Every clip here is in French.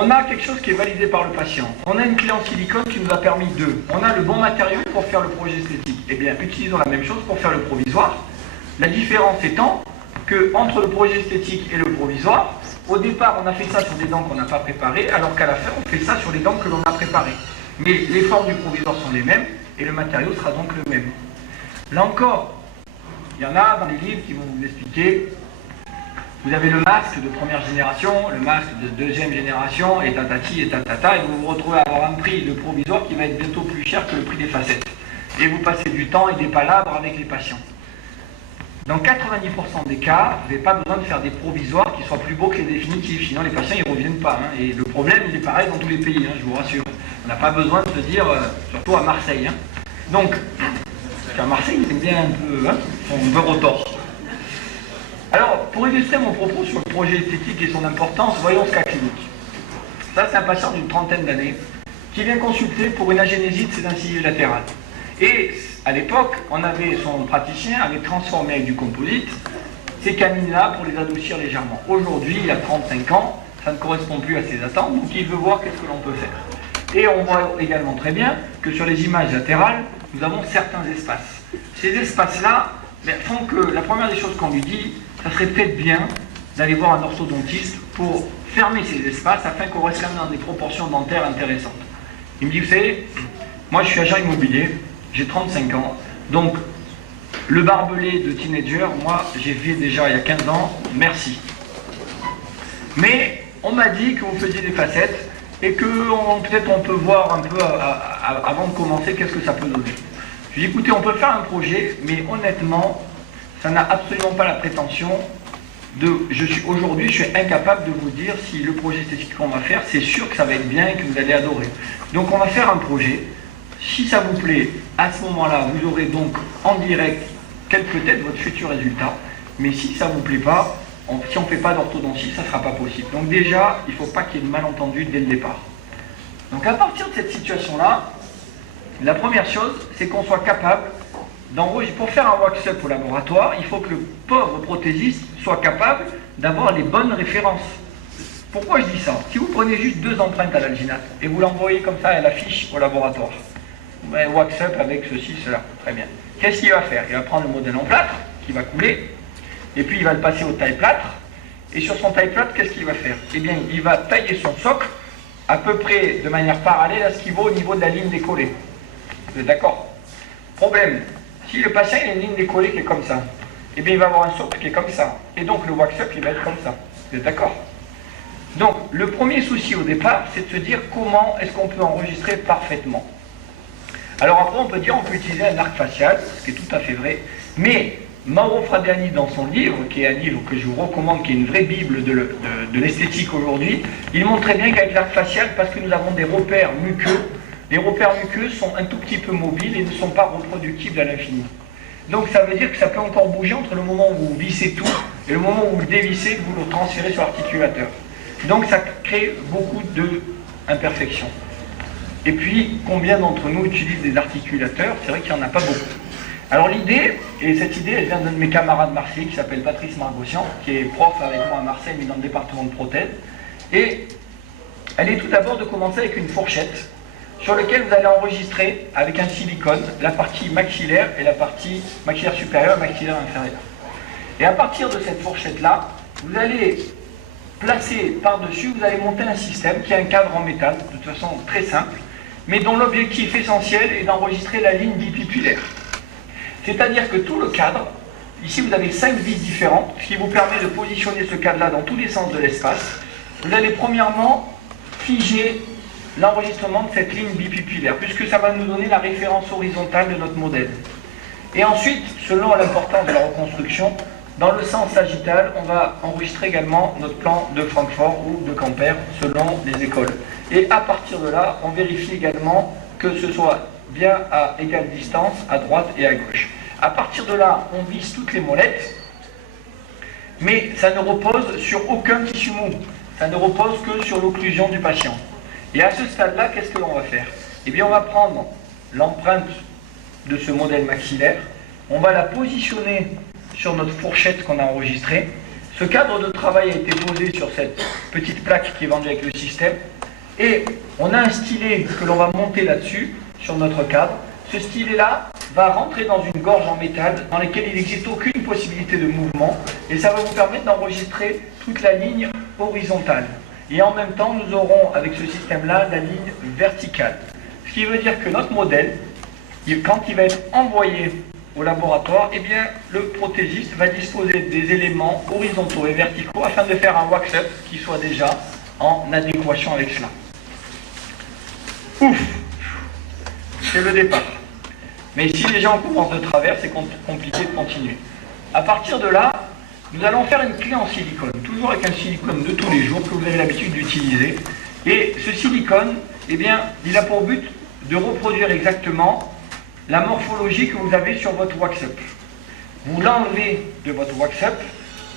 on a quelque chose qui est validé par le patient. On a une clé en silicone qui nous a permis on a le bon matériau pour faire le projet esthétique. Eh bien, utilisons la même chose pour faire le provisoire. La différence étant que entre le projet esthétique et le provisoire, au départ, on a fait ça sur des dents qu'on n'a pas préparées, alors qu'à la fin, on fait ça sur les dents que l'on a préparées. Mais les formes du provisoire sont les mêmes, et le matériau sera donc le même. Là encore, il y en a dans les livres qui vont vous expliquer. Vous avez le masque de première génération, le masque de deuxième génération, et tatati et tatata, et vous vous retrouvez à avoir un prix de provisoire qui va être bientôt plus cher que le prix des facettes. Et vous passez du temps et des palabres avec les patients. Dans 90% des cas, vous n'avez pas besoin de faire des provisoires qui soient plus beaux que les définitifs, sinon les patients ils ne reviennent pas. Hein. Et le problème, il est pareil dans tous les pays, hein, je vous rassure. On n'a pas besoin de se dire, surtout à Marseille. Hein. Donc, parce qu'à Marseille, ils aiment bien un peu, hein, on veut retors. Alors, pour illustrer mon propos sur le projet esthétique et son importance, voyons ce cas clinique. Ça, c'est un patient d'une trentaine d'années qui vient consulter pour une agénésie de ses incisives latérales. Et à l'époque, son praticien avait transformé avec du composite ces canines-là pour les adoucir légèrement. Aujourd'hui, il a 35 ans, ça ne correspond plus à ses attentes, donc il veut voir qu'est-ce que l'on peut faire. Et on voit également très bien que sur les images latérales, nous avons certains espaces. Ces espaces-là font que la première des choses qu'on lui dit, ça serait peut-être bien d'aller voir un orthodontiste pour fermer ces espaces afin qu'on reste quand même dans des proportions dentaires intéressantes. Il me dit, vous savez, moi je suis agent immobilier, j'ai 35 ans, donc le barbelé de teenager, moi j'ai fait déjà il y a 15 ans, merci. Mais on m'a dit que vous faisiez des facettes et que peut-être on peut voir un peu avant de commencer qu'est-ce que ça peut donner. Je lui ai dit, écoutez, on peut faire un projet, mais honnêtement, ça n'a absolument pas la prétention aujourd'hui, je suis incapable de vous dire si le projet esthétique qu'on va faire, c'est sûr que ça va être bien et que vous allez adorer. Donc on va faire un projet. Si ça vous plaît, à ce moment-là, vous aurez donc en direct quel peut être votre futur résultat. Mais si ça ne vous plaît pas, si on ne fait pas d'orthodontie, ça ne sera pas possible. Donc déjà, il ne faut pas qu'il y ait de malentendu dès le départ. Donc à partir de cette situation-là, la première chose, c'est qu'on soit capable d'enregistrer. Pour faire un wax-up au laboratoire, il faut que le pauvre prothésiste soit capable d'avoir les bonnes références. Pourquoi je dis ça? Si vous prenez juste 2 empreintes à l'alginate et vous l'envoyez comme ça à la fiche au laboratoire, wax-up avec ceci, cela, très bien. Qu'est-ce qu'il va faire? Il va prendre le modèle en plâtre, qui va couler, et puis il va le passer au taille-plâtre, et sur son taille-plâtre, qu'est-ce qu'il va faire? Eh bien, il va tailler son socle à peu près de manière parallèle à ce qu'il vaut au niveau de la ligne décollée. Vous êtes d'accord? Problème, si le patient il a une ligne décollée qui est comme ça, eh bien il va avoir un socle qui est comme ça, et donc le wax-up il va être comme ça. Vous êtes d'accord? Donc, le premier souci au départ, c'est de se dire comment est-ce qu'on peut enregistrer parfaitement. Alors après, on peut dire on peut utiliser un arc facial, ce qui est tout à fait vrai, mais Mauro Fradiani, dans son livre, qui est un livre que je vous recommande, qui est une vraie bible de l'esthétique aujourd'hui, il montre très bien qu'avec l'arc facial, parce que nous avons des repères muqueux, les repères muqueux sont un tout petit peu mobiles et ne sont pas reproductibles à l'infini. Donc ça veut dire que ça peut encore bouger entre le moment où vous vissez tout et le moment où vous le dévissez, que vous le transférez sur l'articulateur. Donc ça crée beaucoup d'imperfections. Et puis, combien d'entre nous utilisent des articulateurs? C'est vrai qu'il n'y en a pas beaucoup. Alors l'idée, et cette idée, elle vient d'un de mes camarades marseillais qui s'appelle Patrice Margossian, qui est prof avec moi à Marseille, mais dans le département de prothèse. Et elle est tout d'abord de commencer avec une fourchette sur laquelle vous allez enregistrer avec un silicone la partie maxillaire et la partie maxillaire supérieure et maxillaire inférieure. Et à partir de cette fourchette-là, vous allez placer par-dessus, vous allez monter un système qui a un cadre en métal, de toute façon très simple, mais dont l'objectif essentiel est d'enregistrer la ligne bipupillaire. C'est-à-dire que tout le cadre, ici vous avez 5 vis différentes, ce qui vous permet de positionner ce cadre-là dans tous les sens de l'espace. Vous allez premièrement figer l'enregistrement de cette ligne bipupillaire, puisque ça va nous donner la référence horizontale de notre modèle. Et ensuite, selon l'importance de la reconstruction, dans le sens sagittal, on va enregistrer également notre plan de Francfort ou de Quimper, selon les écoles. Et à partir de là, on vérifie également que ce soit bien à égale distance, à droite et à gauche. À partir de là, on visse toutes les molettes, mais ça ne repose sur aucun tissu mou. Ça ne repose que sur l'occlusion du patient. Et à ce stade-là, qu'est-ce que l'on va faire? Eh bien, on va prendre l'empreinte de ce modèle maxillaire, on va la positionner sur notre fourchette qu'on a enregistrée, Ce cadre de travail a été posé sur cette petite plaque qui est vendue avec le système. Et on a un stylet que l'on va monter là-dessus, sur notre cadre. Ce stylet-là va rentrer dans une gorge en métal dans laquelle il n'existe aucune possibilité de mouvement. Et ça va vous permettre d'enregistrer toute la ligne horizontale. Et en même temps, nous aurons avec ce système-là la ligne verticale. Ce qui veut dire que notre modèle, quand il va être envoyé au laboratoire, eh bien, le prothésiste va disposer des éléments horizontaux et verticaux afin de faire un wax-up qui soit déjà en adéquation avec cela. Ouf! C'est le départ. Mais si les gens commencent de travers, c'est compliqué de continuer. À partir de là, nous allons faire une clé en silicone, toujours avec un silicone de tous les jours que vous avez l'habitude d'utiliser. Et ce silicone, eh bien, il a pour but de reproduire exactement la morphologie que vous avez sur votre wax-up. Vous l'enlevez de votre wax-up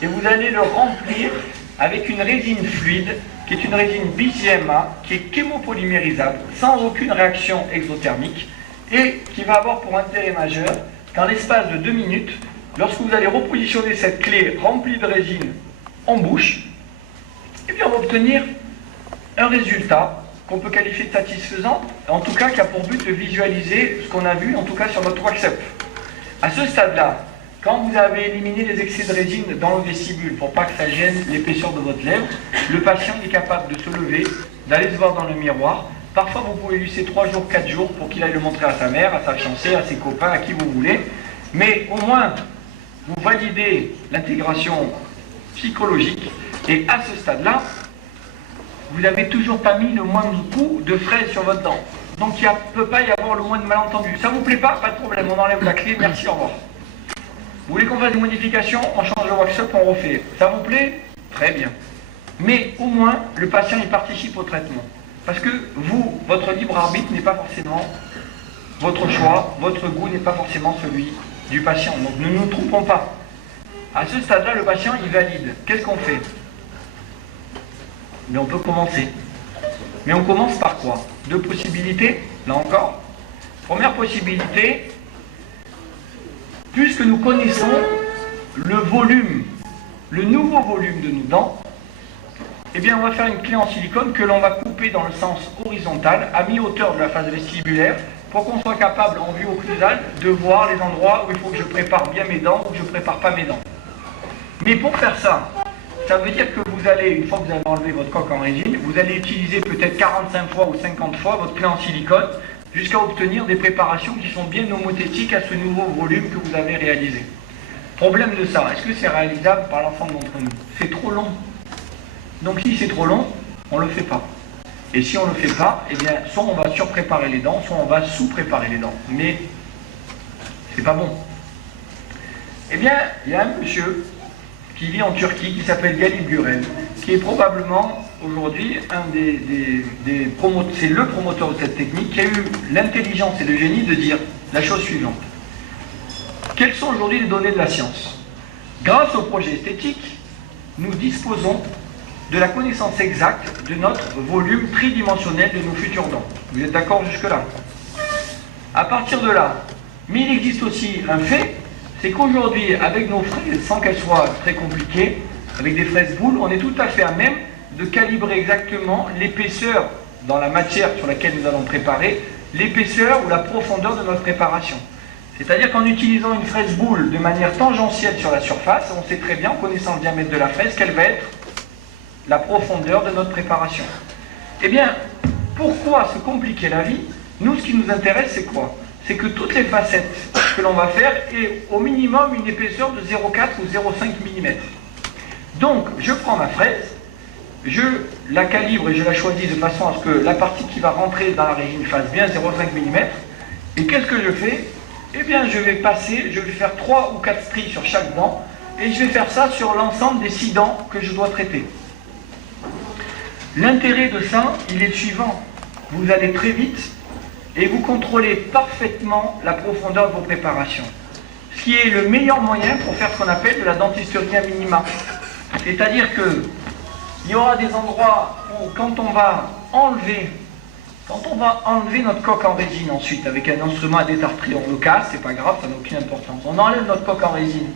et vous allez le remplir avec une résine fluide qui est une résine BCMA qui est chémopolymérisable sans aucune réaction exothermique et qui va avoir pour intérêt majeur qu'en l'espace de 2 minutes, lorsque vous allez repositionner cette clé remplie de résine en bouche, et bien on va obtenir un résultat qu'on peut qualifier de satisfaisant, en tout cas qui a pour but de visualiser ce qu'on a vu, en tout cas sur votre wax-up. À ce stade-là, quand vous avez éliminé les excès de résine dans le vestibule pour pas que ça gêne l'épaisseur de votre lèvre, le patient est capable de se lever, d'aller se voir dans le miroir. Parfois, vous pouvez lui laisser 3 jours, 4 jours pour qu'il aille le montrer à sa mère, à sa fiancée, à ses copains, à qui vous voulez. Mais au moins, vous validez l'intégration psychologique. Et à ce stade-là, vous n'avez toujours pas mis le moindre coup de fraise sur votre dent. Donc il ne peut pas y avoir le moindre malentendu. Ça vous plaît pas? Pas de problème, on enlève la clé, merci, au revoir. Vous voulez qu'on fasse des modifications? On change le wax-up, on refait. Ça vous plaît? Très bien. Mais au moins, le patient y participe au traitement. Parce que vous, votre libre arbitre n'est pas forcément votre choix, votre goût n'est pas forcément celui du patient. Donc ne nous trompons pas. À ce stade-là, le patient, il valide. Qu'est-ce qu'on fait? Mais on peut commencer. Mais on commence par quoi? 2 possibilités, là encore. Première possibilité, puisque nous connaissons le volume, le nouveau volume de nos dents, eh bien on va faire une clé en silicone que l'on va couper dans le sens horizontal, à mi-hauteur de la face vestibulaire, pour qu'on soit capable, en vue occlusale, de voir les endroits où il faut que je prépare bien mes dents ou que je ne prépare pas mes dents. Mais pour faire ça, ça veut dire que vous allez, une fois que vous avez enlevé votre coque en résine, vous allez utiliser peut-être 45 fois ou 50 fois votre clé en silicone jusqu'à obtenir des préparations qui sont bien homothétiques à ce nouveau volume que vous avez réalisé. Problème de ça, est-ce que c'est réalisable par l'ensemble d'entre nous? C'est trop long. Donc si c'est trop long, on ne le fait pas. Et si on ne le fait pas, eh bien, soit on va surpréparer les dents, soit on va sous-préparer les dents. Mais c'est pas bon. Eh bien, il y a un monsieur qui vit en Turquie, qui s'appelle Galip Gürel, qui est probablement aujourd'hui c'est le promoteur de cette technique, qui a eu l'intelligence et le génie de dire la chose suivante. Quelles sont aujourd'hui les données de la science? Grâce au projet esthétique, nous disposons de la connaissance exacte de notre volume tridimensionnel de nos futures dents. Vous êtes d'accord jusque-là? À partir de là, mais il existe aussi un fait, c'est qu'aujourd'hui, avec nos fraises, sans qu'elles soient très compliquées, avec des fraises boules, on est tout à fait à même de calibrer exactement l'épaisseur dans la matière sur laquelle nous allons préparer, l'épaisseur ou la profondeur de notre préparation. C'est-à-dire qu'en utilisant une fraise boule de manière tangentielle sur la surface, on sait très bien, en connaissant le diamètre de la fraise, quelle va être la profondeur de notre préparation. Eh bien, pourquoi se compliquer la vie? Nous, ce qui nous intéresse, c'est quoi? C'est que toutes les facettes que l'on va faire aient au minimum une épaisseur de 0,4 ou 0,5 mm. Donc, je prends ma fraise, je la calibre et je la choisis de façon à ce que la partie qui va rentrer dans la résine fasse bien 0,5 mm. Et qu'est-ce que je fais? Eh bien, je vais faire 3 ou 4 stries sur chaque dent, et je vais faire ça sur l'ensemble des 6 dents que je dois traiter. L'intérêt de ça, il est le suivant. Vous allez très vite et vous contrôlez parfaitement la profondeur de vos préparations. Ce qui est le meilleur moyen pour faire ce qu'on appelle de la dentisterie à minima. C'est-à-dire que il y aura des endroits où quand on va enlever notre coque en résine ensuite avec un instrument à détartrer, on le casse, c'est pas grave, ça n'a aucune importance. On enlève notre coque en résine.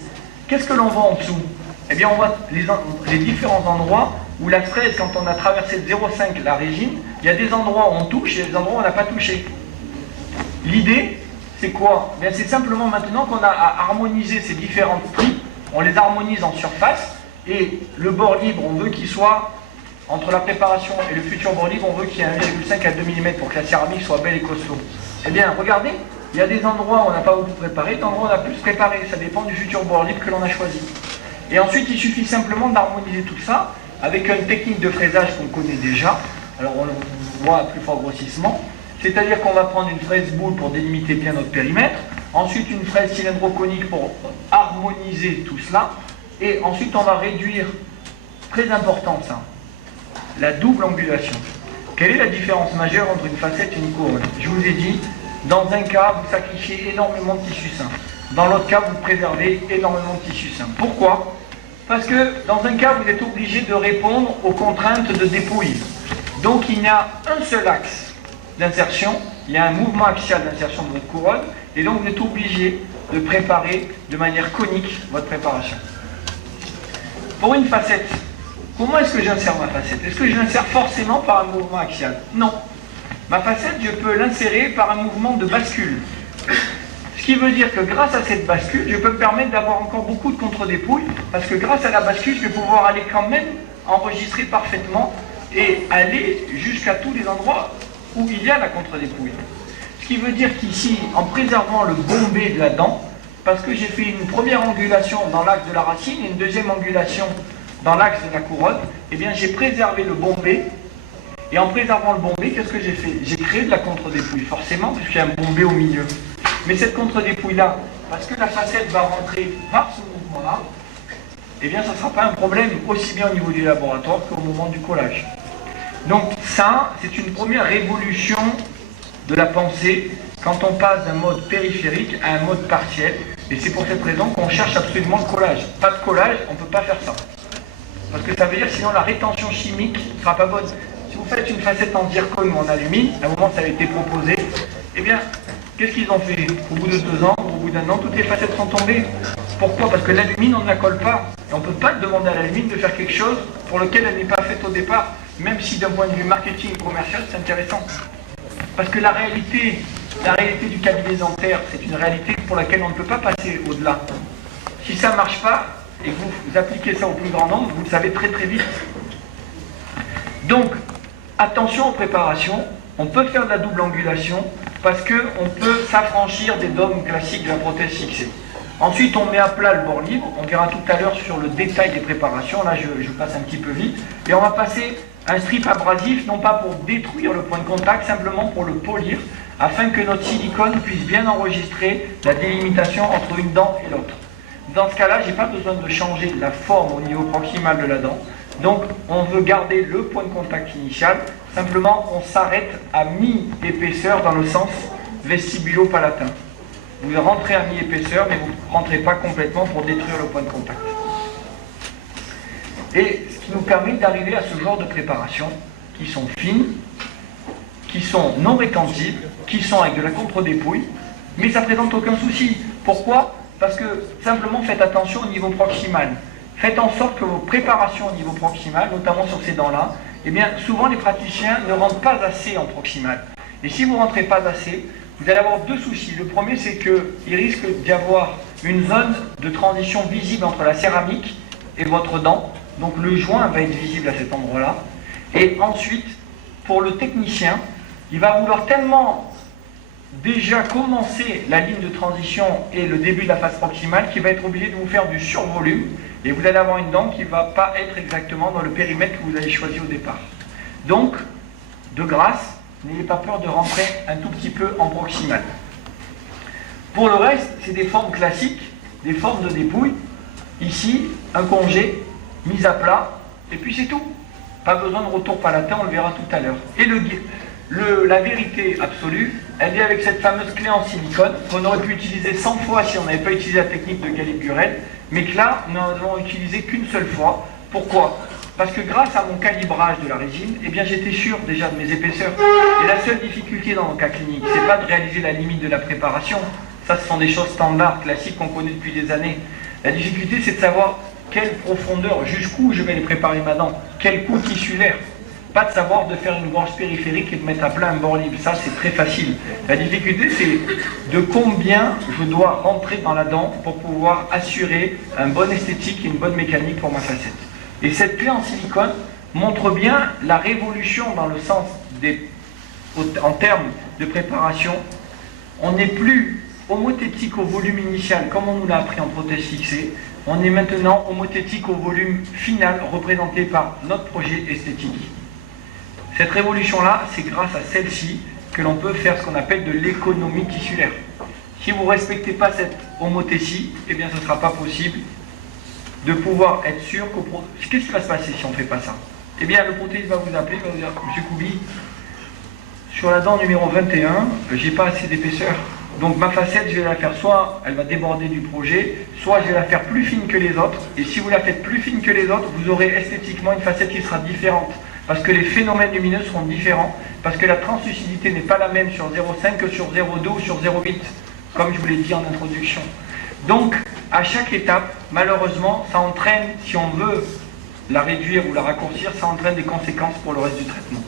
Qu'est-ce que l'on voit en dessous? eh bien on voit les différents endroits où la fraise, quand on a traversé de 0,5 la résine, il y a des endroits où on touche et il y a des endroits où on n'a pas touché. L'idée, c'est quoi? Bien, c'est simplement maintenant qu'on a à harmoniser ces différents prix, on les harmonise en surface, et le bord libre, on veut qu'il soit, entre la préparation et le futur bord libre, on veut qu'il y ait 1,5 à 2 mm pour que la céramique soit belle et costaud. Eh bien, regardez, il y a des endroits où on n'a pas beaucoup préparé, des endroits où on a plus préparé, ça dépend du futur bord libre que l'on a choisi. Et ensuite, il suffit simplement d'harmoniser tout ça avec une technique de fraisage qu'on connaît déjà. Alors, on le voit à plus fort grossissement. C'est-à-dire qu'on va prendre une fraise boule pour délimiter bien notre périmètre, ensuite une fraise cylindro-conique pour harmoniser tout cela, et ensuite on va réduire, très important ça, la double angulation. Quelle est la différence majeure entre une facette et une couronne? Je vous ai dit, dans un cas, vous sacrifiez énormément de tissu sain. Dans l'autre cas, vous préservez énormément de tissu sain. Pourquoi? Parce que dans un cas, vous êtes obligé de répondre aux contraintes de dépouille. Donc il y a un seul axe d'insertion, il y a un mouvement axial d'insertion de votre couronne, et donc vous êtes obligé de préparer de manière conique votre préparation. Pour une facette, comment est-ce que j'insère ma facette? Est-ce que je l'insère forcément par un mouvement axial? Non. Ma facette, je peux l'insérer par un mouvement de bascule. Ce qui veut dire que grâce à cette bascule, je peux me permettre d'avoir encore beaucoup de contre-dépouilles, parce que grâce à la bascule, je vais pouvoir aller quand même enregistrer parfaitement et aller jusqu'à tous les endroits où il y a la contre-dépouille. Ce qui veut dire qu'ici, en préservant le bombé de la dent, parce que j'ai fait une première angulation dans l'axe de la racine et une deuxième angulation dans l'axe de la couronne, eh bien j'ai préservé le bombé, et en préservant le bombé, qu'est-ce que j'ai fait? J'ai créé de la contre-dépouille, forcément, puisqu'il y a un bombé au milieu. Mais cette contre-dépouille-là, parce que la facette va rentrer par ce mouvement-là, eh bien ça ne sera pas un problème aussi bien au niveau du laboratoire qu'au moment du collage. Donc ça, c'est une première révolution de la pensée quand on passe d'un mode périphérique à un mode partiel. Et c'est pour cette raison qu'on cherche absolument le collage. Pas de collage, on ne peut pas faire ça. Parce que ça veut dire sinon la rétention chimique ne sera pas bonne. Si vous faites une facette en zircone ou en alumine, à un moment ça a été proposé, eh bien, qu'est-ce qu'ils ont fait? Au bout de 2 ans, au bout d'1 an, toutes les facettes sont tombées. Pourquoi? Parce que l'alumine, on ne la colle pas. Et on ne peut pas demander à l'alumine de faire quelque chose pour lequel elle n'est pas faite au départ. Même si d'un point de vue marketing et commercial, c'est intéressant. Parce que la réalité du cabinet dentaire, c'est une réalité pour laquelle on ne peut pas passer au-delà. Si ça ne marche pas, et que vous appliquez ça au plus grand nombre, vous le savez très très vite. Donc, attention aux préparations, on peut faire de la double angulation, parce qu'on peut s'affranchir des dogmes classiques de la prothèse fixée. Ensuite, on met à plat le bord libre, on verra tout à l'heure sur le détail des préparations, là je passe un petit peu vite, et on va passer un strip abrasif, non pas pour détruire le point de contact, simplement pour le polir, afin que notre silicone puisse bien enregistrer la délimitation entre une dent et l'autre. Dans ce cas-là, je n'ai pas besoin de changer la forme au niveau proximal de la dent, donc on veut garder le point de contact initial, simplement on s'arrête à mi-épaisseur dans le sens vestibulo-palatin. Vous rentrez à mi-épaisseur, mais vous ne rentrez pas complètement pour détruire le point de contact. Et ce qui nous permet d'arriver à ce genre de préparations qui sont fines, qui sont non rétentives, qui sont avec de la contre-dépouille, mais ça ne présente aucun souci. Pourquoi? Parce que simplement faites attention au niveau proximal. Faites en sorte que vos préparations au niveau proximal, notamment sur ces dents-là, eh bien souvent les praticiens ne rentrent pas assez en proximal. Et si vous ne rentrez pas assez, vous allez avoir 2 soucis. Le premier, c'est qu'il risque d'y avoir une zone de transition visible entre la céramique et votre dent. Donc le joint va être visible à cet endroit-là. Et ensuite, pour le technicien, il va vouloir tellement déjà commencer la ligne de transition et le début de la phase proximale qu'il va être obligé de vous faire du survolume. Et vous allez avoir une dent qui ne va pas être exactement dans le périmètre que vous avez choisi au départ. Donc, de grâce, n'ayez pas peur de rentrer un tout petit peu en proximal. Pour le reste, c'est des formes classiques, des formes de dépouille. Ici, un congé, mise à plat, et puis c'est tout. Pas besoin de retour palatin, on le verra tout à l'heure. Et la vérité absolue, elle est avec cette fameuse clé en silicone qu'on aurait pu utiliser 100 fois si on n'avait pas utilisé la technique de Galib-Gurel, mais que là, nous n'avons utilisé qu'une seule fois. Pourquoi? Parce que grâce à mon calibrage de la résine, eh bien j'étais sûr déjà de mes épaisseurs. Et la seule difficulté dans le cas clinique, c'est pas de réaliser la limite de la préparation. Ça, ce sont des choses standards, classiques qu'on connaît depuis des années. La difficulté, c'est de savoir quelle profondeur, jusqu'où je vais les préparer ma dent, quel coût tissulaire. Pas de savoir de faire une gorge périphérique et de mettre à plat un bord libre, ça c'est très facile. La difficulté c'est de combien je dois rentrer dans la dent pour pouvoir assurer un bon esthétique et une bonne mécanique pour ma facette. Et cette clé en silicone montre bien la révolution dans le sens en termes de préparation. On n'est plus homothétique au volume initial comme on nous l'a appris en prothèse fixée. On est maintenant homothétique au volume final représenté par notre projet esthétique. Cette révolution-là, c'est grâce à celle-ci que l'on peut faire ce qu'on appelle de l'économie tissulaire. Si vous ne respectez pas cette homothétie, eh bien ce ne sera pas possible de pouvoir être sûr que... Qu'est-ce qui va se passer si on ne fait pas ça? Eh bien le prothésiste va vous appeler, va vous dire « Monsieur Koubi, sur la dent numéro 21, j'ai pas assez d'épaisseur. Donc ma facette, je vais la faire soit elle va déborder du projet, soit je vais la faire plus fine que les autres. Et si vous la faites plus fine que les autres, vous aurez esthétiquement une facette qui sera différente. Parce que les phénomènes lumineux seront différents, parce que la translucidité n'est pas la même sur 0,5 que sur 0,2 ou sur 0,8, comme je vous l'ai dit en introduction. Donc, à chaque étape, malheureusement, ça entraîne, si on veut la réduire ou la raccourcir, ça entraîne des conséquences pour le reste du traitement.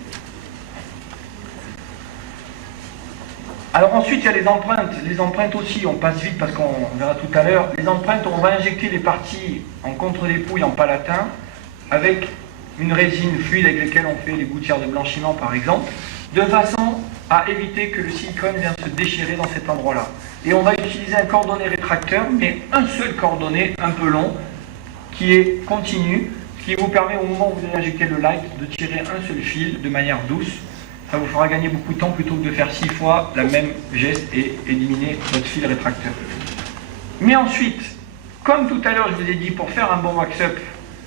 Alors ensuite, il y a les empreintes. Les empreintes aussi, on passe vite parce qu'on verra tout à l'heure. Les empreintes, on va injecter les parties en contre-dépouille en palatin avec une résine fluide avec laquelle on fait les gouttières de blanchiment par exemple, de façon à éviter que le silicone vienne se déchirer dans cet endroit-là. Et on va utiliser un cordonnet rétracteur, mais un seul cordonnet un peu long, qui est continu, qui vous permet au moment où vous allez injecter le light de tirer un seul fil de manière douce. Ça vous fera gagner beaucoup de temps plutôt que de faire 6 fois la même geste et éliminer votre fil rétracteur. Mais ensuite, comme tout à l'heure je vous ai dit, pour faire un bon wax-up,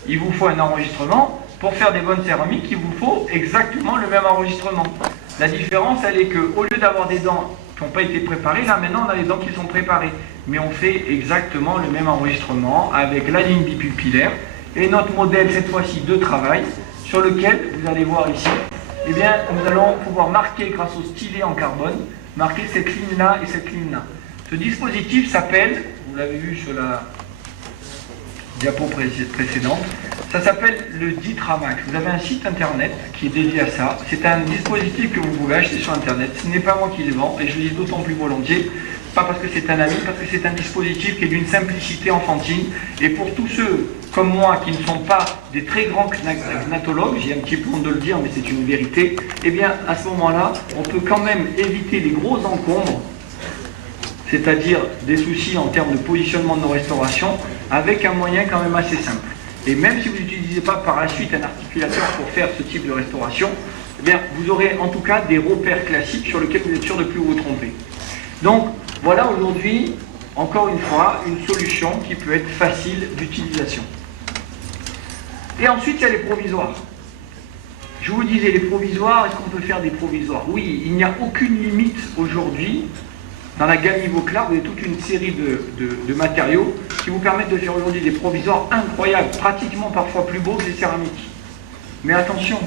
il vous faut un enregistrement. Pour faire des bonnes céramiques, il vous faut exactement le même enregistrement. La différence, elle est qu'au lieu d'avoir des dents qui n'ont pas été préparées, là maintenant on a les dents qui sont préparées. Mais on fait exactement le même enregistrement avec la ligne bipuppillaire et notre modèle, cette fois-ci de travail, sur lequel, vous allez voir ici, eh bien, nous allons pouvoir marquer, grâce au stylet en carbone, marquer cette ligne-là et cette ligne-là. Ce dispositif s'appelle, vous l'avez vu sur la diapo précédente, ça s'appelle le Ditramax. Vous avez un site internet qui est dédié à ça. C'est un dispositif que vous pouvez acheter sur internet. Ce n'est pas moi qui le vends et je le dis d'autant plus volontiers, pas parce que c'est un ami, parce que c'est un dispositif qui est d'une simplicité enfantine. Et pour tous ceux comme moi qui ne sont pas des très grands gnatologues, j'ai un petit peu honte de le dire mais c'est une vérité, eh bien à ce moment-là, on peut quand même éviter les gros encombres, c'est-à-dire des soucis en termes de positionnement de nos restaurations, avec un moyen quand même assez simple. Et même si vous n'utilisez pas par la suite un articulateur pour faire ce type de restauration, eh bien, vous aurez en tout cas des repères classiques sur lesquels vous êtes sûr de ne plus vous tromper. Donc voilà aujourd'hui, encore une fois, une solution qui peut être facile d'utilisation. Et ensuite, il y a les provisoires. Je vous disais, les provisoires, est-ce qu'on peut faire des provisoires? Oui, il n'y a aucune limite aujourd'hui. Dans la gamme Ivoclar, vous avez toute une série de matériaux qui vous permettent de faire aujourd'hui des provisoires incroyables, pratiquement parfois plus beaux que les céramiques. Mais attention,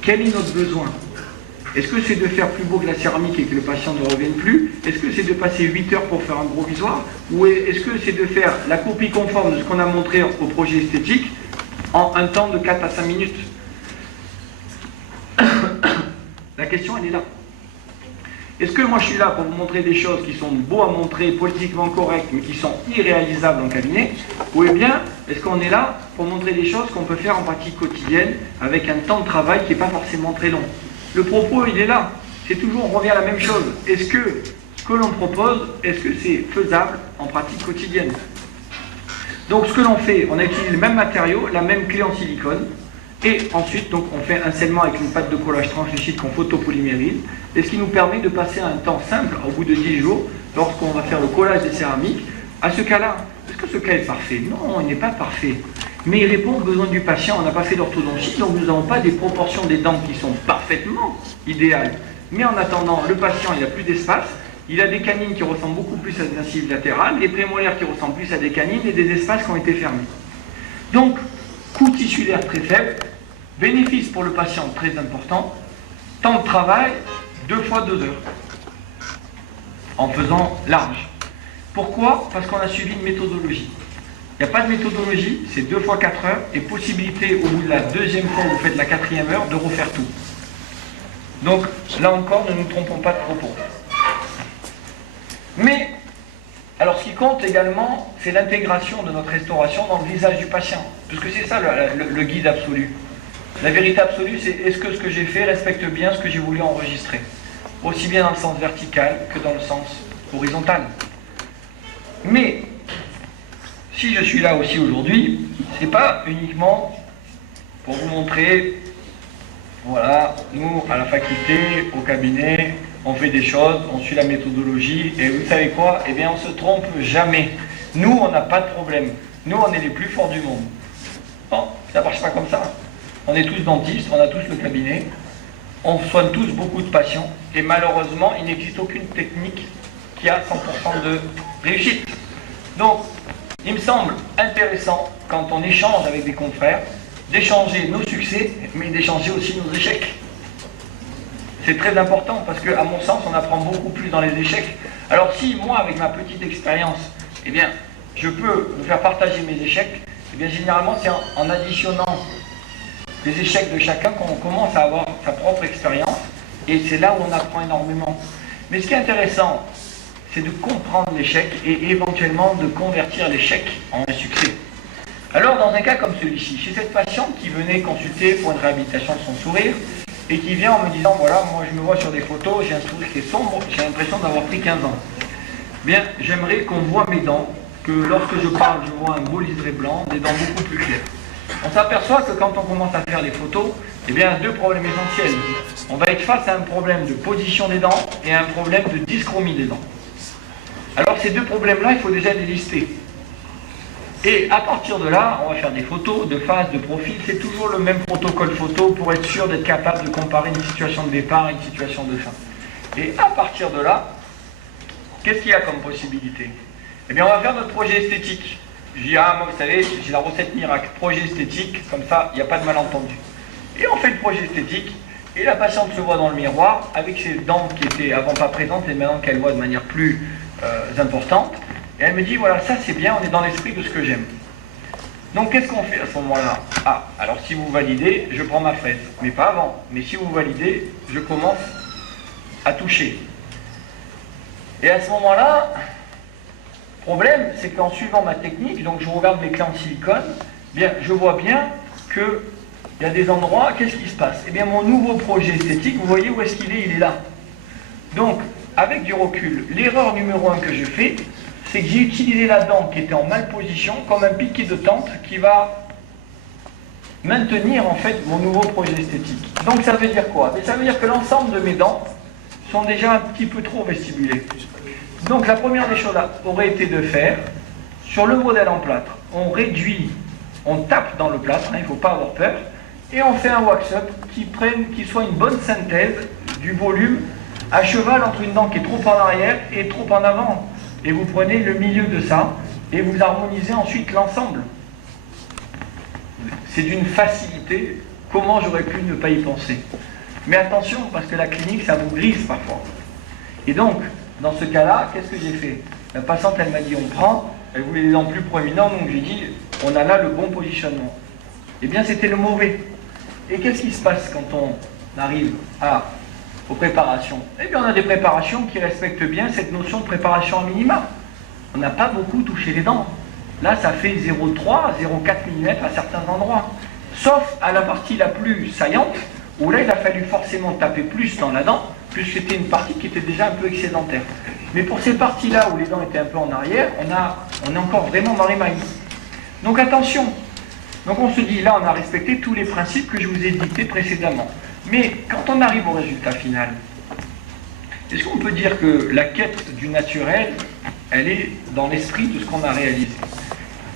quel est notre besoin? Est-ce que c'est de faire plus beau que la céramique et que le patient ne revienne plus? Est-ce que c'est de passer 8 heures pour faire un provisoire? Ou est-ce que c'est de faire la copie conforme de ce qu'on a montré au projet esthétique en un temps de 4 à 5 minutes? La question, elle est là. Est-ce que moi je suis là pour vous montrer des choses qui sont beaux à montrer, politiquement correctes, mais qui sont irréalisables en cabinet? Ou bien, est-ce qu'on est là pour montrer des choses qu'on peut faire en pratique quotidienne avec un temps de travail qui n'est pas forcément très long? Le propos, il est là. C'est toujours, on revient à la même chose. Est-ce que ce que l'on propose, est-ce que c'est faisable en pratique quotidienne? Donc ce que l'on fait, on a utilisé le même matériau, la même clé en silicone, et ensuite donc, on fait un scellement avec une pâte de collage translucide qu'on photopolymérise, et ce qui nous permet de passer un temps simple au bout de 10 jours, lorsqu'on va faire le collage des céramiques. À ce cas-là, est-ce que ce cas est parfait? Non, il n'est pas parfait. Mais il répond aux besoins du patient. On n'a pas fait d'orthodontie, donc nous n'avons pas des proportions des dents qui sont parfaitement idéales. Mais en attendant, le patient, il a plus d'espace, il a des canines qui ressemblent beaucoup plus à des incisives latérales, des prémolaires qui ressemblent plus à des canines et des espaces qui ont été fermés. Donc, coût tissulaire très faible, bénéfice pour le patient très important, temps de travail 2 fois 2 heures, en faisant large. Pourquoi? Parce qu'on a suivi une méthodologie. Il n'y a pas de méthodologie, c'est 2 fois 4 heures, et possibilité au bout de la deuxième fois où vous faites la 4e heure de refaire tout. Donc là encore, ne nous trompons pas de propos. Mais, alors ce qui compte également, c'est l'intégration de notre restauration dans le visage du patient. Parce que c'est ça le guide absolu. La vérité absolue, c'est est-ce que ce que j'ai fait respecte bien ce que j'ai voulu enregistrer. Aussi bien dans le sens vertical que dans le sens horizontal. Mais, si je suis là aussi aujourd'hui, c'est pas uniquement pour vous montrer, voilà, nous à la faculté, au cabinet, on fait des choses, on suit la méthodologie, et vous savez quoi? Eh bien on se trompe jamais. Nous, on n'a pas de problème. Nous, on est les plus forts du monde. Non, ça ne marche pas comme ça. On est tous dentistes, on a tous le cabinet, on soigne tous beaucoup de patients, et malheureusement, il n'existe aucune technique qui a 100% de réussite. Donc, il me semble intéressant, quand on échange avec des confrères, d'échanger nos succès, mais d'échanger aussi nos échecs. C'est très important, parce qu'à mon sens, on apprend beaucoup plus dans les échecs. Alors si, moi, avec ma petite expérience, eh bien, je peux vous faire partager mes échecs, eh bien, généralement, c'est en additionnant les échecs de chacun qu'on commence à avoir sa propre expérience, et c'est là où on apprend énormément. Mais ce qui est intéressant, c'est de comprendre l'échec et éventuellement de convertir l'échec en un succès. Alors, dans un cas comme celui-ci, chez cette patiente qui venait consulter pour une réhabilitation de son sourire, et qui vient en me disant, voilà, moi je me vois sur des photos, j'ai un sourire qui est sombre, j'ai l'impression d'avoir pris 15 ans. Bien, j'aimerais qu'on voit mes dents, que lorsque je parle, je vois un beau liseré blanc, des dents beaucoup plus claires. On s'aperçoit que quand on commence à faire les photos, eh bien, deux problèmes essentiels. On va être face à un problème de position des dents et à un problème de dyschromie des dents. Alors ces deux problèmes-là, il faut déjà les lister. Et à partir de là, on va faire des photos de face, de profil. C'est toujours le même protocole photo pour être sûr d'être capable de comparer une situation de départ et une situation de fin. Et à partir de là, qu'est-ce qu'il y a comme possibilité? Eh bien, on va faire notre projet esthétique. Je dis, ah, moi, vous savez, j'ai la recette miracle, projet esthétique, comme ça, il n'y a pas de malentendu. Et on fait le projet esthétique, et la patiente se voit dans le miroir, avec ses dents qui étaient avant pas présentes, et maintenant qu'elle voit de manière plus importante. Et elle me dit, voilà, ça c'est bien, on est dans l'esprit de ce que j'aime. Donc qu'est-ce qu'on fait à ce moment-là? Ah, alors si vous validez, je prends ma fraise. Mais pas avant. Mais si vous validez, je commence à toucher. Et à ce moment-là, problème, c'est qu'en suivant ma technique, donc je regarde mes clés en silicone, bien, je vois bien qu'il y a des endroits, qu'est-ce qui se passe? Eh bien, mon nouveau projet esthétique, vous voyez où est-ce qu'il est? Il est là. Donc, avec du recul, l'erreur numéro 1 que je fais, c'est que j'ai utilisé la dent qui était en malposition comme un piquet de tente qui va maintenir en fait mon nouveau projet esthétique. Donc ça veut dire quoi? Ça veut dire que l'ensemble de mes dents sont déjà un petit peu trop vestibulées. Donc la première des choses aurait été de faire, sur le modèle en plâtre, on réduit, on tape dans le plâtre, il ne faut pas avoir peur, et on fait un wax-up qui soit une bonne synthèse du volume à cheval entre une dent qui est trop en arrière et trop en avant. Et vous prenez le milieu de ça et vous harmonisez ensuite l'ensemble. C'est d'une facilité, comment j'aurais pu ne pas y penser. Mais attention, parce que la clinique, ça vous grise parfois. Et donc, dans ce cas-là, qu'est-ce que j'ai fait? La patiente, elle m'a dit, on prend, elle voulait des dents plus proéminents, donc j'ai dit, on a là le bon positionnement. Eh bien, c'était le mauvais. Et qu'est-ce qui se passe quand on arrive aux préparations? Eh bien, on a des préparations qui respectent bien cette notion de préparation à minima. On n'a pas beaucoup touché les dents. Là, ça fait 0,3, 0,4 mm à certains endroits. Sauf à la partie la plus saillante, où là, il a fallu forcément taper plus dans la dent, puisque c'était une partie qui était déjà un peu excédentaire. Mais pour ces parties-là, où les dents étaient un peu en arrière, on est encore vraiment dans les mailles. Donc attention. Donc on se dit, là, on a respecté tous les principes que je vous ai dictés précédemment. Mais quand on arrive au résultat final, est-ce qu'on peut dire que la quête du naturel, elle est dans l'esprit de ce qu'on a réalisé?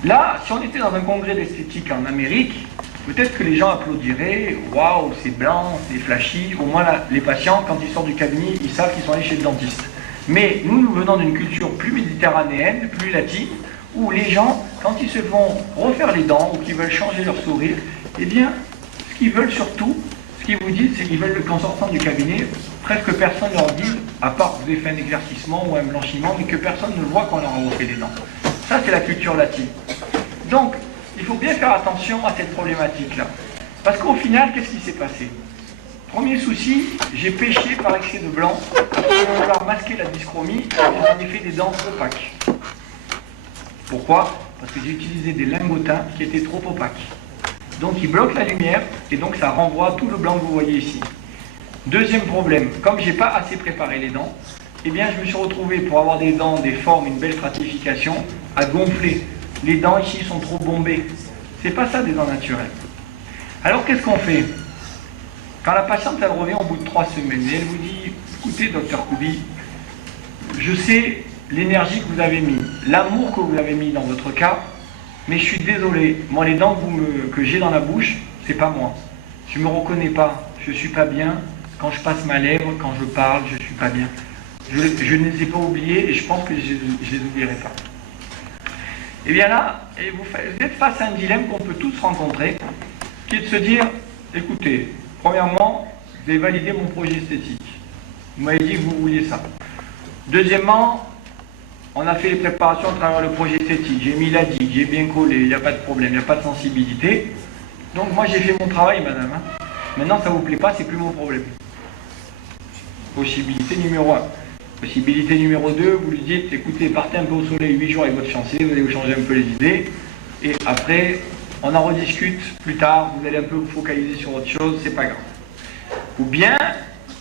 Là, si on était dans un congrès d'esthétique en Amérique, peut-être que les gens applaudiraient, waouh, c'est blanc, c'est flashy. Au moins, là, les patients, quand ils sortent du cabinet, ils savent qu'ils sont allés chez le dentiste. Mais nous venons d'une culture plus méditerranéenne, plus latine, où les gens, quand ils se font refaire les dents ou qu'ils veulent changer leur sourire, eh bien, ce qu'ils veulent surtout, ce qu'ils vous disent, c'est qu'ils veulent qu'en sortant du cabinet, presque personne ne leur dise, à part que vous avez fait un éclaircissement ou un blanchiment, mais que personne ne voit qu'on leur a refait les dents. Ça, c'est la culture latine. Donc, il faut bien faire attention à cette problématique-là. Parce qu'au final, qu'est-ce qui s'est passé? Premier souci, j'ai pêché par excès de blanc, pour vouloir masquer la dyschromie, et j'en ai fait des dents opaques. Pourquoi? Parce que j'ai utilisé des lingotins qui étaient trop opaques. Donc ils bloquent la lumière, et donc ça renvoie tout le blanc que vous voyez ici. Deuxième problème, comme je n'ai pas assez préparé les dents, eh bien je me suis retrouvé, pour avoir des dents, des formes, une belle stratification, à gonfler. Les dents ici sont trop bombées. C'est pas ça des dents naturelles. Alors qu'est-ce qu'on fait? Quand la patiente elle revient au bout de 3 semaines et elle vous dit, écoutez docteur Koubi, je sais l'énergie que vous avez mis, l'amour que vous avez mis dans votre cas, mais je suis désolé, moi les dents que j'ai dans la bouche, c'est pas moi. Je me reconnais pas, je suis pas bien, quand je passe ma lèvre, quand je parle, je suis pas bien. Je ne les ai pas oubliés et je pense que je les oublierai pas. Et bien là, vous êtes face à un dilemme qu'on peut tous rencontrer, qui est de se dire, écoutez, premièrement, vous avez validé mon projet esthétique. Vous m'avez dit que vous vouliez ça. Deuxièmement, on a fait les préparations à travers le projet esthétique. J'ai mis la digue, j'ai bien collé, il n'y a pas de problème, il n'y a pas de sensibilité. Donc moi j'ai fait mon travail, madame. Maintenant ça ne vous plaît pas, c'est plus mon problème. Possibilité numéro 1. Possibilité numéro 2, vous lui dites, écoutez, partez un peu au soleil 8 jours avec votre fiancé, vous allez vous changer un peu les idées. Et après, on en rediscute plus tard, vous allez un peu vous focaliser sur autre chose, c'est pas grave. Ou bien,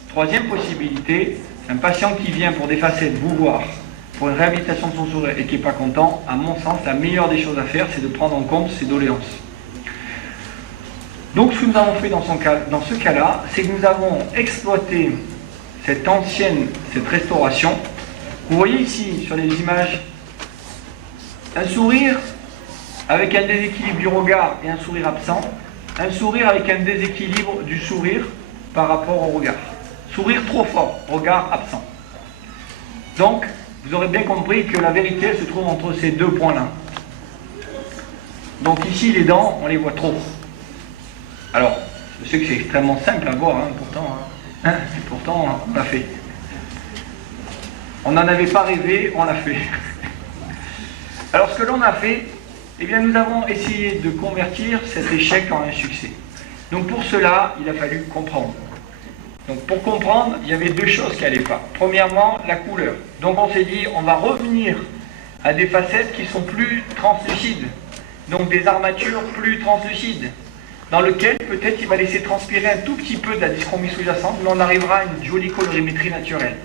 troisième possibilité, un patient qui vient pour des facettes vous voir, pour une réhabilitation de son sourire et qui n'est pas content, à mon sens, la meilleure des choses à faire, c'est de prendre en compte ses doléances. Donc ce que nous avons fait dans ce cas-là, c'est que nous avons exploité cette restauration. Vous voyez ici, sur les images, un sourire avec un déséquilibre du regard et un sourire absent, un sourire avec un déséquilibre du sourire par rapport au regard. Sourire trop fort, regard absent. Donc, vous aurez bien compris que la vérité se trouve entre ces deux points-là. Donc ici, les dents, on les voit trop. Alors, je sais que c'est extrêmement simple à voir, pourtant, et pourtant, on l'a fait. On n'en avait pas rêvé, on l'a fait. Alors, ce que l'on a fait, eh bien, nous avons essayé de convertir cet échec en un succès. Donc, pour cela, il a fallu comprendre. Donc, pour comprendre, il y avait deux choses qui n'allaient pas. Premièrement, la couleur. Donc, on s'est dit, on va revenir à des facettes qui sont plus translucides. Donc, des armatures plus translucides, dans lesquelles, peut-être, il va laisser transpirer un tout petit peu de la dyschromie sous-jacente, mais on arrivera à une jolie colorimétrie naturelle.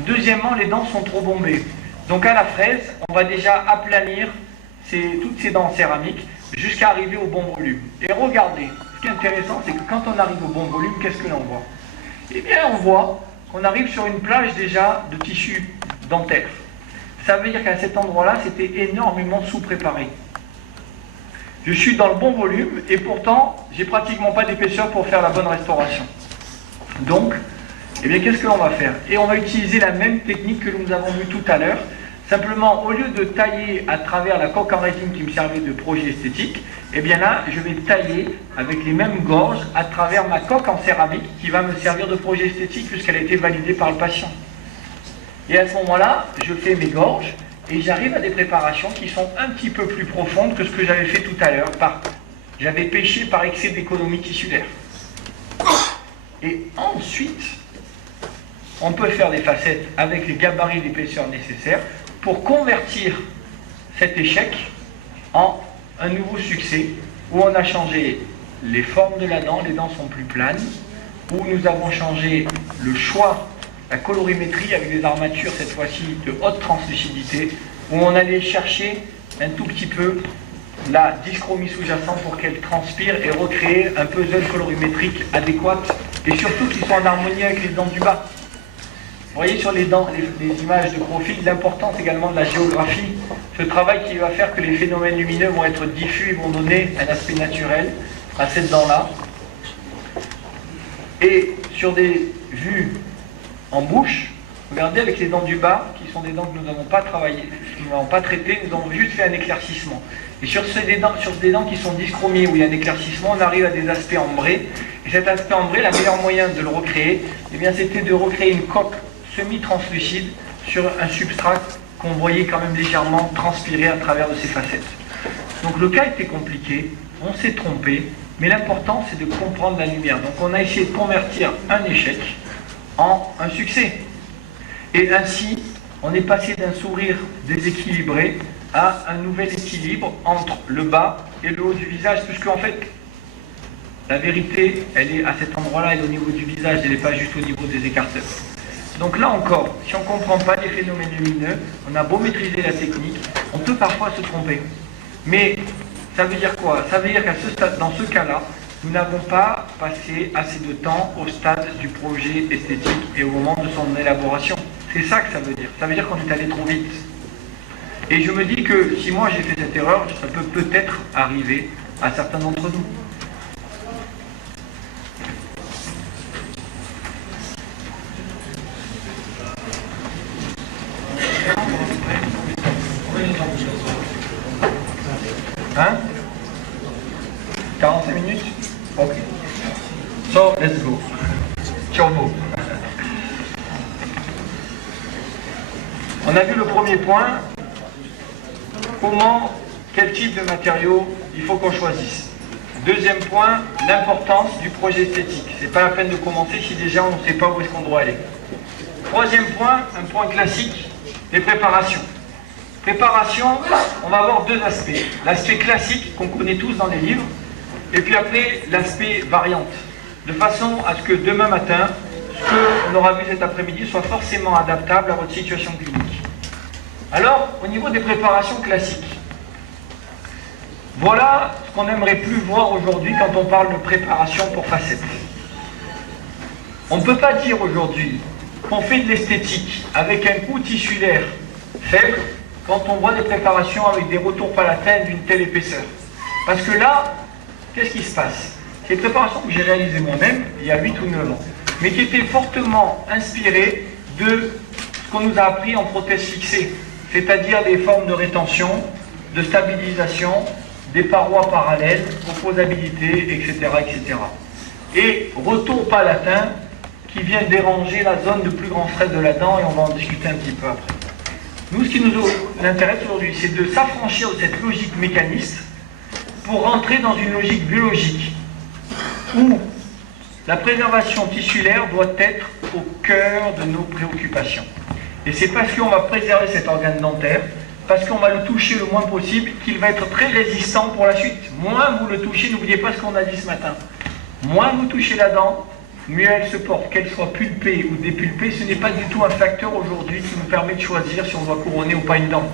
Deuxièmement, les dents sont trop bombées. Donc, à la fraise, on va déjà aplanir toutes ces dents en céramique jusqu'à arriver au bon volume. Et regardez, ce qui est intéressant, c'est que quand on arrive au bon volume, qu'est-ce que l'on voit? Eh bien, on voit qu'on arrive sur une plage déjà de tissu dentaire. Ça veut dire qu'à cet endroit-là, c'était énormément sous-préparé. Je suis dans le bon volume et pourtant, j'ai pratiquement pas d'épaisseur pour faire la bonne restauration. Donc, eh bien, qu'est-ce que l'on va faire? Et on va utiliser la même technique que nous avons vue tout à l'heure. Simplement, au lieu de tailler à travers la coque en résine qui me servait de projet esthétique, eh bien là, je vais tailler avec les mêmes gorges à travers ma coque en céramique qui va me servir de projet esthétique puisqu'elle a été validée par le patient. Et à ce moment-là, je fais mes gorges et j'arrive à des préparations qui sont un petit peu plus profondes que ce que j'avais fait tout à l'heure. J'avais pêché par excès d'économie tissulaire. Et ensuite, on peut faire des facettes avec les gabarits d'épaisseur nécessaires pour convertir cet échec en un nouveau succès où on a changé les formes de la dent, les dents sont plus planes, où nous avons changé le choix, la colorimétrie avec des armatures cette fois-ci de haute translucidité, où on allait chercher un tout petit peu la dyschromie sous-jacente pour qu'elle transpire et recréer un puzzle colorimétrique adéquat et surtout qui soit en harmonie avec les dents du bas. Vous voyez sur les dents, les images de profil, l'importance également de la géographie, ce travail qui va faire que les phénomènes lumineux vont être diffus et vont donner un aspect naturel à cette dent-là. Et sur des vues en bouche, regardez avec les dents du bas, qui sont des dents que nous n'avons pas travaillées, que nous n'avons pas traitées, nous avons juste fait un éclaircissement. Et sur des dents qui sont dyschromiées, où il y a un éclaircissement, on arrive à des aspects ambrés. Et cet aspect ambré, le meilleur moyen de le recréer, eh bien, c'était de recréer une coque semi-translucide sur un substrat qu'on voyait quand même légèrement transpirer à travers de ces facettes. Donc le cas était compliqué, on s'est trompé, mais l'important c'est de comprendre la lumière. Donc on a essayé de convertir un échec en un succès. Et ainsi, on est passé d'un sourire déséquilibré à un nouvel équilibre entre le bas et le haut du visage, puisque en fait, la vérité, elle est à cet endroit-là, elle est au niveau du visage, elle n'est pas juste au niveau des écarteurs. Donc là encore, si on ne comprend pas les phénomènes lumineux, on a beau maîtriser la technique, on peut parfois se tromper. Mais ça veut dire quoi? Ça veut dire qu'à ce stade, dans ce cas-là, nous n'avons pas passé assez de temps au stade du projet esthétique et au moment de son élaboration. C'est ça que ça veut dire. Ça veut dire qu'on est allé trop vite. Et je me dis que si moi j'ai fait cette erreur, ça peut peut-être arriver à certains d'entre nous. Hein? 45 minutes? Ok. So, let's go. Turbo. On a vu le premier point. Comment, quel type de matériaux il faut qu'on choisisse. Deuxième point, l'importance du projet esthétique. C'est pas la peine de commencer si déjà on ne sait pas où est-ce qu'on doit aller. Troisième point, un point classique, les préparations. Préparation, on va avoir deux aspects. L'aspect classique qu'on connaît tous dans les livres, et puis après l'aspect variante. De façon à ce que demain matin, ce qu'on aura vu cet après-midi soit forcément adaptable à votre situation clinique. Alors, au niveau des préparations classiques, voilà ce qu'on n'aimerait plus voir aujourd'hui quand on parle de préparation pour facettes. On ne peut pas dire aujourd'hui qu'on fait de l'esthétique avec un coût tissulaire faible quand on voit des préparations avec des retours palatins d'une telle épaisseur. Parce que là, qu'est-ce qui se passe? C'est des préparations que j'ai réalisées moi-même il y a 8 ou 9 ans, mais qui étaient fortement inspirées de ce qu'on nous a appris en prothèse fixée, c'est-à-dire des formes de rétention, de stabilisation, des parois parallèles, opposabilité, etc., etc. Et retour palatin qui vient déranger la zone de plus grand stress de la dent, et on va en discuter un petit peu après. Nous, ce qui nous intéresse aujourd'hui, c'est de s'affranchir de cette logique mécaniste pour rentrer dans une logique biologique où la préservation tissulaire doit être au cœur de nos préoccupations. Et c'est parce qu'on va préserver cet organe dentaire, parce qu'on va le toucher le moins possible, qu'il va être très résistant pour la suite. Moins vous le touchez, n'oubliez pas ce qu'on a dit ce matin. Moins vous touchez la dent, mieux elle se porte. Qu'elle soit pulpée ou dépulpée, ce n'est pas du tout un facteur aujourd'hui qui nous permet de choisir si on doit couronner ou pas une dent.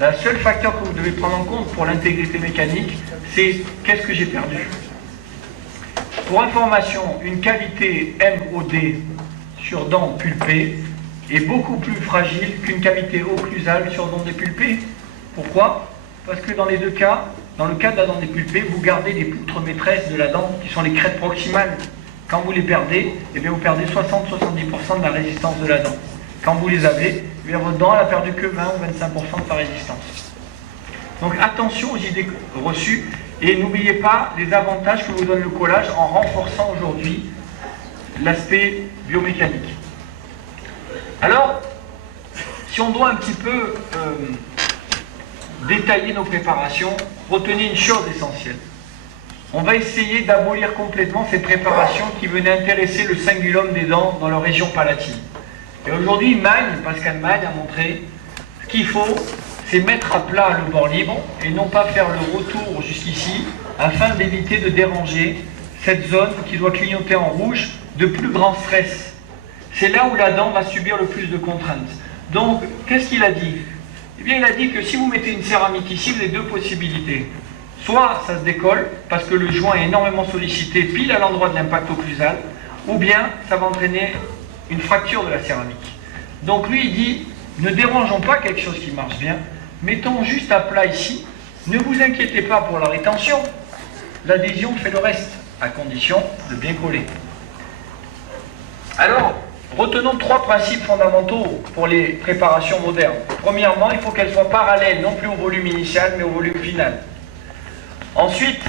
Le seul facteur que vous devez prendre en compte pour l'intégrité mécanique, c'est qu'est-ce que j'ai perdu. Pour information, une cavité MOD sur dent pulpée est beaucoup plus fragile qu'une cavité occlusale sur dent dépulpée. Pourquoi? Parce que dans les deux cas, dans le cas de la dent dépulpée, vous gardez les poutres maîtresses de la dent, qui sont les crêtes proximales. Quand vous les perdez, eh bien vous perdez 60-70% de la résistance de la dent. Quand vous les avez, eh bien votre dent n'a perdu que 20 ou 25% de sa résistance. Donc attention aux idées reçues, et n'oubliez pas les avantages que vous donne le collage en renforçant aujourd'hui l'aspect biomécanique. Alors, si on doit un petit peu détailler nos préparations, retenez une chose essentielle. On va essayer d'abolir complètement ces préparations qui venaient intéresser le cingulum des dents dans leur région palatine. Et aujourd'hui, Pascal Magne a montré ce qu'il faut, c'est mettre à plat le bord libre et non pas faire le retour jusqu'ici afin d'éviter de déranger cette zone qui doit clignoter en rouge de plus grand stress. C'est là où la dent va subir le plus de contraintes. Donc, qu'est-ce qu'il a dit? Eh bien, il a dit que si vous mettez une céramique ici, vous avez deux possibilités. Soit ça se décolle, parce que le joint est énormément sollicité pile à l'endroit de l'impact occlusal, ou bien ça va entraîner une fracture de la céramique. Donc lui, il dit, ne dérangeons pas quelque chose qui marche bien, mettons juste à plat ici, ne vous inquiétez pas pour la rétention, l'adhésion fait le reste, à condition de bien coller. Alors, retenons trois principes fondamentaux pour les préparations modernes. Premièrement, il faut qu'elles soient parallèles, non plus au volume initial, mais au volume final. Ensuite,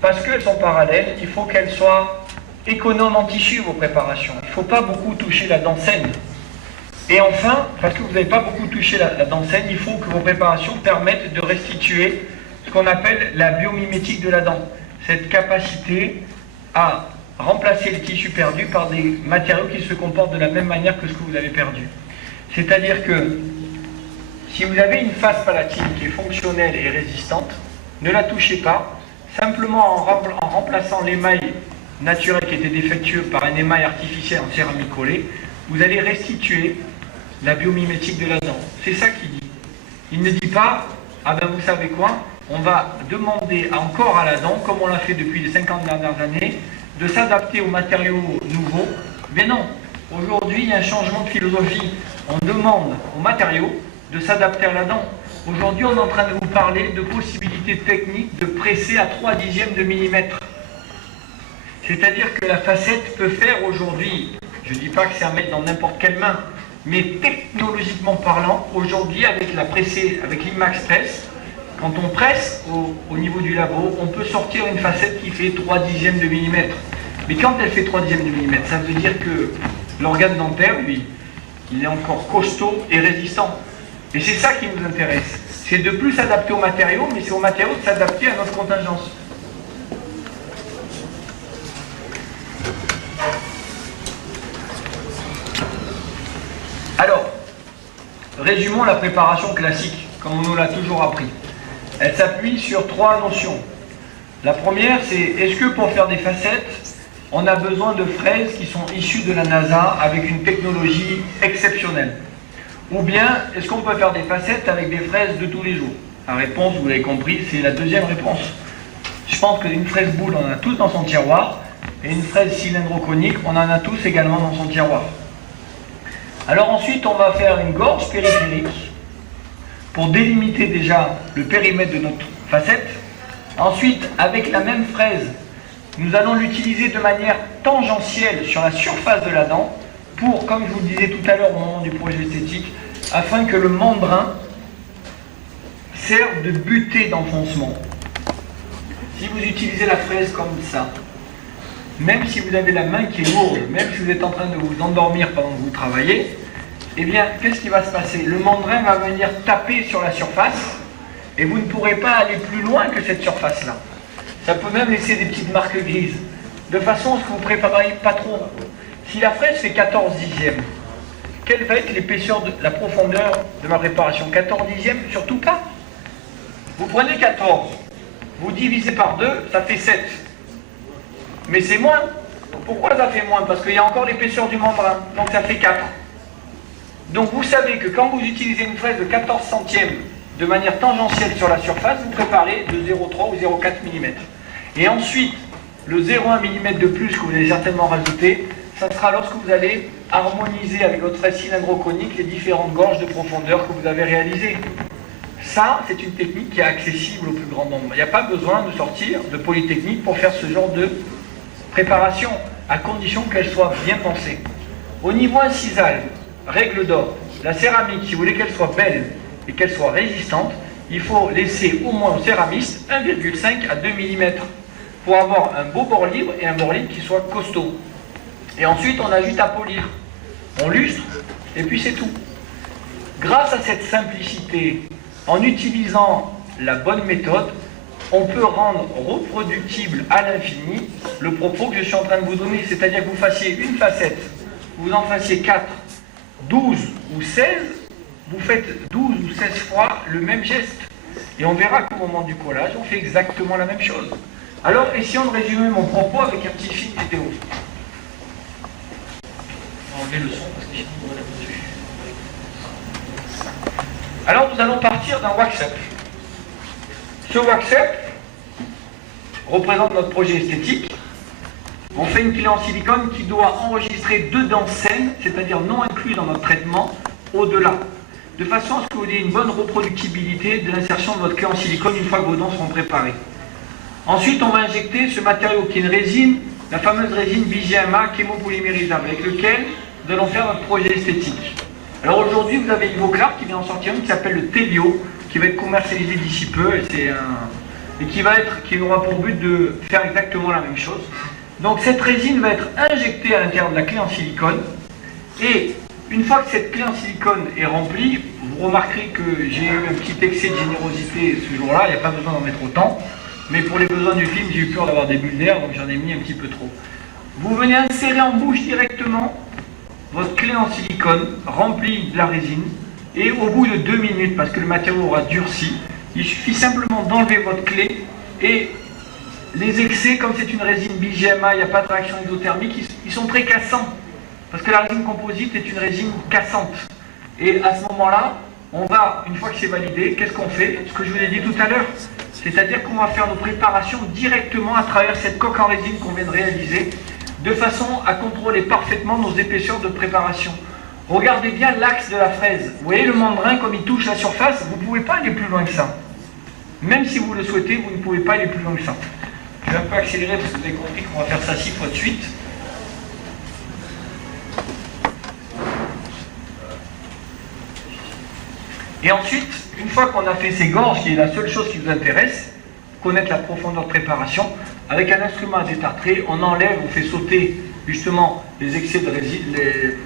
parce qu'elles sont parallèles, il faut qu'elles soient économes en tissu, vos préparations. Il ne faut pas beaucoup toucher la dent saine. Et enfin, parce que vous n'avez pas beaucoup touché la dent saine, il faut que vos préparations permettent de restituer ce qu'on appelle la biomimétique de la dent. Cette capacité à remplacer les tissus perdus par des matériaux qui se comportent de la même manière que ce que vous avez perdu. C'est-à-dire que si vous avez une face palatine qui est fonctionnelle et résistante, ne la touchez pas, simplement en remplaçant l'émail naturel qui était défectueux par un émail artificiel en céramique collée, vous allez restituer la biomimétique de la dent. C'est ça qu'il dit. Il ne dit pas, ah ben vous savez quoi, on va demander encore à la dent, comme on l'a fait depuis les 50 dernières années, de s'adapter aux matériaux nouveaux. Mais non, aujourd'hui il y a un changement de philosophie. On demande aux matériaux de s'adapter à la dent. Aujourd'hui on est en train de vous parler de possibilités techniques de presser à 3/10 de millimètre. C'est-à-dire que la facette peut faire aujourd'hui, je ne dis pas que c'est à mettre dans n'importe quelle main, mais technologiquement parlant, aujourd'hui avec la pressée, avec l'IMAX Press, quand on presse au niveau du labo, on peut sortir une facette qui fait 3/10 de millimètre. Mais quand elle fait 3/10 de millimètre, ça veut dire que l'organe dentaire, lui, il est encore costaud et résistant. Et c'est ça qui nous intéresse. C'est de plus s'adapter aux matériaux, mais c'est aux matériaux de s'adapter à notre contingence. Alors, résumons la préparation classique, comme on nous l'a toujours appris. Elle s'appuie sur 3 notions. La première, c'est est-ce que pour faire des facettes, on a besoin de fraises qui sont issues de la NASA avec une technologie exceptionnelle? Ou bien, est-ce qu'on peut faire des facettes avec des fraises de tous les jours? La réponse, vous l'avez compris, c'est la deuxième réponse. Je pense qu'une fraise boule, on en a tous dans son tiroir, et une fraise cylindro-conique, on en a tous également dans son tiroir. Alors ensuite, on va faire une gorge périphérique pour délimiter déjà le périmètre de notre facette. Ensuite, avec la même fraise, nous allons l'utiliser de manière tangentielle sur la surface de la dent pour, comme je vous le disais tout à l'heure au moment du projet esthétique, afin que le membrane serve de butée d'enfoncement. Si vous utilisez la fraise comme ça, même si vous avez la main qui est lourde, même si vous êtes en train de vous endormir pendant que vous travaillez, eh bien, qu'est-ce qui va se passer? Le membrane va venir taper sur la surface et vous ne pourrez pas aller plus loin que cette surface-là. Ça peut même laisser des petites marques grises, de façon à ce que vous ne préparez pas trop. Si la fraise fait 14/10, quelle va être l'épaisseur de la profondeur de ma préparation? 14/10? Surtout pas. Vous prenez 14, vous divisez par 2, ça fait 7. Mais c'est moins. Pourquoi ça fait moins? Parce qu'il y a encore l'épaisseur du membrane, donc ça fait 4. Donc vous savez que quand vous utilisez une fraise de 14 centièmes de manière tangentielle sur la surface, vous préparez de 0,3 ou 0,4 mm. Et ensuite, le 0,1 mm de plus que vous allez certainement rajouter, ça sera lorsque vous allez harmoniser avec votre fraise cylindro-conique les différentes gorges de profondeur que vous avez réalisées. Ça, c'est une technique qui est accessible au plus grand nombre. Il n'y a pas besoin de sortir de Polytechnique pour faire ce genre de préparation, à condition qu'elle soit bien pensée. Au niveau incisal, règle d'or, la céramique, si vous voulez qu'elle soit belle et qu'elle soit résistante, il faut laisser au moins au céramiste 1,5 à 2 mm pour avoir un beau bord libre et un bord libre qui soit costaud. Et ensuite, on a juste à polir. On lustre et puis c'est tout. Grâce à cette simplicité, en utilisant la bonne méthode, on peut rendre reproductible à l'infini le propos que je suis en train de vous donner. C'est-à-dire que vous fassiez une facette, vous en fassiez 4, 12 ou 16, vous faites 12 ou 16 fois le même geste. Et on verra qu'au moment du collage, on fait exactement la même chose. Alors, essayons de résumer mon propos avec un petit film vidéo. On va enlever le son parce que sinon on va là-dessus. Alors, nous allons partir d'un wax-up. Ce wax-up représente notre projet esthétique. On fait une clé en silicone qui doit enregistrer 2 dents saines, c'est-à-dire non inclus dans notre traitement, au-delà. De façon à ce que vous ayez une bonne reproductibilité de l'insertion de votre clé en silicone une fois que vos dents seront préparées. Ensuite, on va injecter ce matériau qui est une résine, la fameuse résine BJMA chémopolymérisable, avec lequel nous allons faire notre projet esthétique. Alors aujourd'hui, vous avez Ivoclar qui vient en sortir une qui s'appelle le Telio, qui va être commercialisé d'ici peu, et qui aura pour but de faire exactement la même chose. Donc cette résine va être injectée à l'intérieur de la clé en silicone, et une fois que cette clé en silicone est remplie, vous remarquerez que j'ai eu un petit excès de générosité ce jour-là, il n'y a pas besoin d'en mettre autant. Mais pour les besoins du film, j'ai eu peur d'avoir des bulles d'air, donc j'en ai mis un petit peu trop. Vous venez insérer en bouche directement votre clé en silicone remplie de la résine, et au bout de 2 minutes, parce que le matériau aura durci, il suffit simplement d'enlever votre clé, et les excès, comme c'est une résine BGMA, il n'y a pas de réaction exothermique, ils sont très cassants, parce que la résine composite est une résine cassante. Et à ce moment-là, on va, une fois que c'est validé, qu'est-ce qu'on fait? Ce que je vous ai dit tout à l'heure. C'est-à-dire qu'on va faire nos préparations directement à travers cette coque en résine qu'on vient de réaliser, de façon à contrôler parfaitement nos épaisseurs de préparation. Regardez bien l'axe de la fraise. Vous voyez le mandrin comme il touche la surface? Vous ne pouvez pas aller plus loin que ça. Même si vous le souhaitez, vous ne pouvez pas aller plus loin que ça. Je vais un peu accélérer parce que vous avez compris qu'on va faire ça 6 fois de suite. Et ensuite, une fois qu'on a fait ces gorges, qui est la seule chose qui vous intéresse, connaître la profondeur de préparation, avec un instrument à détartrer, on enlève, on fait sauter justement les excès de résine,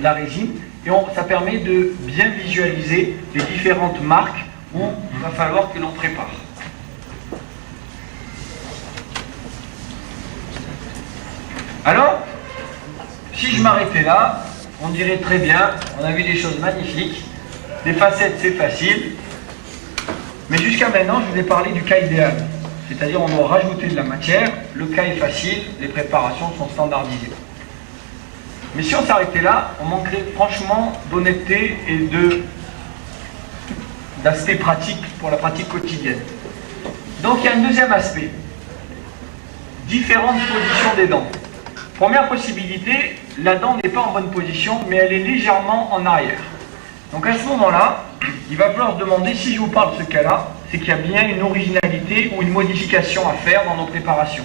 la résine, et ça permet de bien visualiser les différentes marques où il va falloir que l'on prépare. Alors, si je m'arrêtais là, on dirait très bien, on a vu des choses magnifiques. Les facettes, c'est facile. Mais jusqu'à maintenant, je vous ai parlé du cas idéal. C'est-à-dire, on doit rajouter de la matière. Le cas est facile, les préparations sont standardisées. Mais si on s'arrêtait là, on manquerait franchement d'honnêteté et d'aspect pratique pour la pratique quotidienne. Donc, il y a un deuxième aspect. Différentes positions des dents. Première possibilité, la dent n'est pas en bonne position, mais elle est légèrement en arrière. Donc à ce moment-là, il va falloir se demander, si je vous parle de ce cas-là, c'est qu'il y a bien une originalité ou une modification à faire dans nos préparations.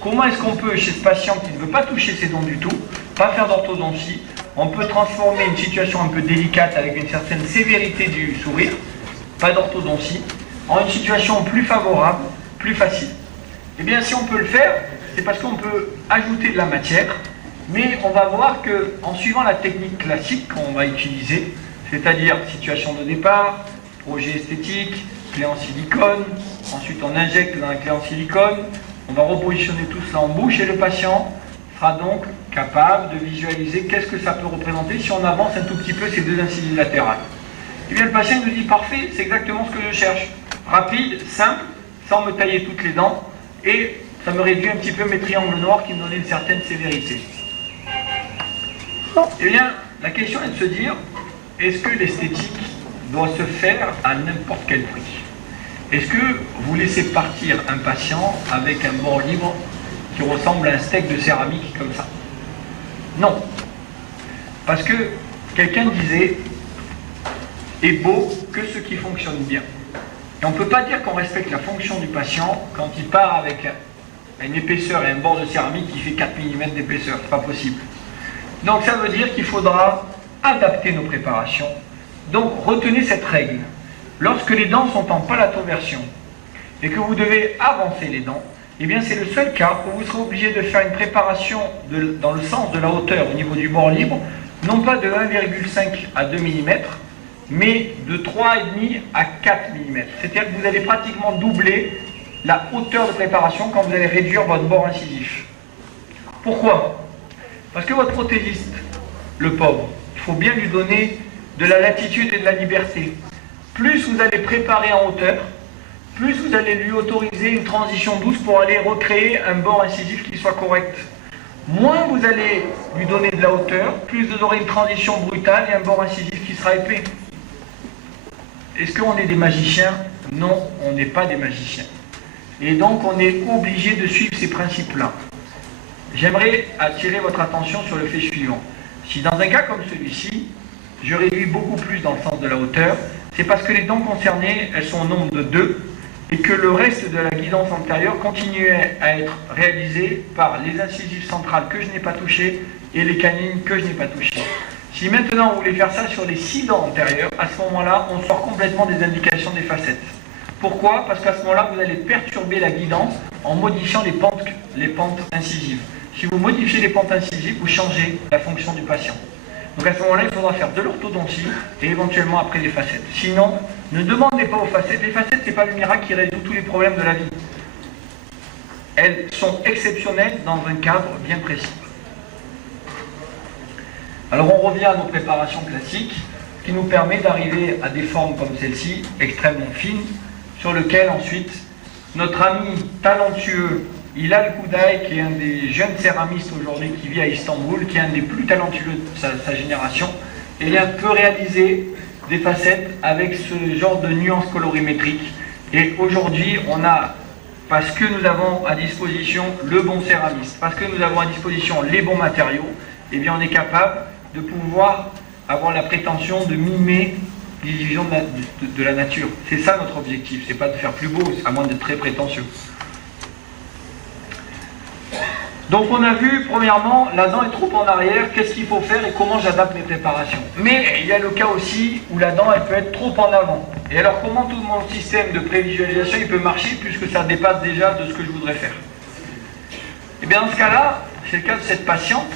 Comment est-ce qu'on peut, chez ce patient qui ne veut pas toucher ses dents du tout, pas faire d'orthodontie, on peut transformer une situation un peu délicate avec une certaine sévérité du sourire, pas d'orthodontie, en une situation plus favorable, plus facile. Eh bien si on peut le faire, c'est parce qu'on peut ajouter de la matière, mais on va voir qu'en suivant la technique classique qu'on va utiliser, c'est-à-dire situation de départ, projet esthétique, clé en silicone, ensuite on injecte dans la clé en silicone, on va repositionner tout cela en bouche et le patient sera donc capable de visualiser qu'est-ce que ça peut représenter si on avance un tout petit peu ces deux incisives latérales. Et bien le patient nous dit parfait, c'est exactement ce que je cherche. Rapide, simple, sans me tailler toutes les dents, et ça me réduit un petit peu mes triangles noirs qui me donnaient une certaine sévérité. Eh bien, la question est de se dire, est-ce que l'esthétique doit se faire à n'importe quel prix? Est-ce que vous laissez partir un patient avec un bord libre qui ressemble à un steak de céramique comme ça? Non. Parce que quelqu'un disait, est beau que ce qui fonctionne bien. Et on ne peut pas dire qu'on respecte la fonction du patient quand il part avec une épaisseur et un bord de céramique qui fait 4 mm d'épaisseur. C'est pas possible. Donc ça veut dire qu'il faudra adapter nos préparations. Donc retenez cette règle. Lorsque les dents sont en palatoversion et que vous devez avancer les dents, eh bien c'est le seul cas où vous serez obligé de faire une préparation dans le sens de la hauteur au niveau du bord libre, non pas de 1,5 à 2 mm, mais de 3,5 à 4 mm. C'est-à-dire que vous allez pratiquement doubler la hauteur de préparation quand vous allez réduire votre bord incisif. Pourquoi? Parce que votre prothésiste, le pauvre, il faut bien lui donner de la latitude et de la liberté. Plus vous allez préparer en hauteur, plus vous allez lui autoriser une transition douce pour aller recréer un bord incisif qui soit correct. Moins vous allez lui donner de la hauteur, plus vous aurez une transition brutale et un bord incisif qui sera épais. Est-ce qu'on est des magiciens? Non, on n'est pas des magiciens. Et donc on est obligé de suivre ces principes-là. J'aimerais attirer votre attention sur le fait suivant. Si dans un cas comme celui-ci, je réduis beaucoup plus dans le sens de la hauteur, c'est parce que les dents concernées, elles sont au nombre de 2, et que le reste de la guidance antérieure continuait à être réalisé par les incisives centrales que je n'ai pas touchées et les canines que je n'ai pas touchées. Si maintenant vous voulez faire ça sur les 6 dents antérieures, à ce moment-là, on sort complètement des indications des facettes. Pourquoi? Parce qu'à ce moment-là, vous allez perturber la guidance en modifiant les pentes incisives. Si vous modifiez les pentes incisives, vous changez la fonction du patient. Donc à ce moment-là, il faudra faire de l'orthodontie et éventuellement après des facettes. Sinon, ne demandez pas aux facettes. Les facettes, ce n'est pas le miracle qui résout tous les problèmes de la vie. Elles sont exceptionnelles dans un cadre bien précis. Alors on revient à nos préparations classiques, qui nous permet d'arriver à des formes comme celle-ci, extrêmement fines, sur lesquelles ensuite notre ami talentueux Hilal Koudaï, qui est un des jeunes céramistes aujourd'hui qui vit à Istanbul, qui est un des plus talentueux de sa génération, eh bien, peut réaliser des facettes avec ce genre de nuances colorimétriques. Et aujourd'hui, on a, parce que nous avons à disposition le bon céramiste, parce que nous avons à disposition les bons matériaux, eh bien, on est capable de pouvoir avoir la prétention de mimer l'illusion de la nature. C'est ça notre objectif, c'est pas de faire plus beau, à moins d'être très prétentieux. Donc on a vu, premièrement, la dent est trop en arrière, qu'est-ce qu'il faut faire et comment j'adapte mes préparations. Mais il y a le cas aussi où la dent elle peut être trop en avant. Et alors comment tout mon système de prévisualisation il peut marcher puisque ça dépasse déjà de ce que je voudrais faire. Et bien dans ce cas-là, c'est le cas de cette patiente.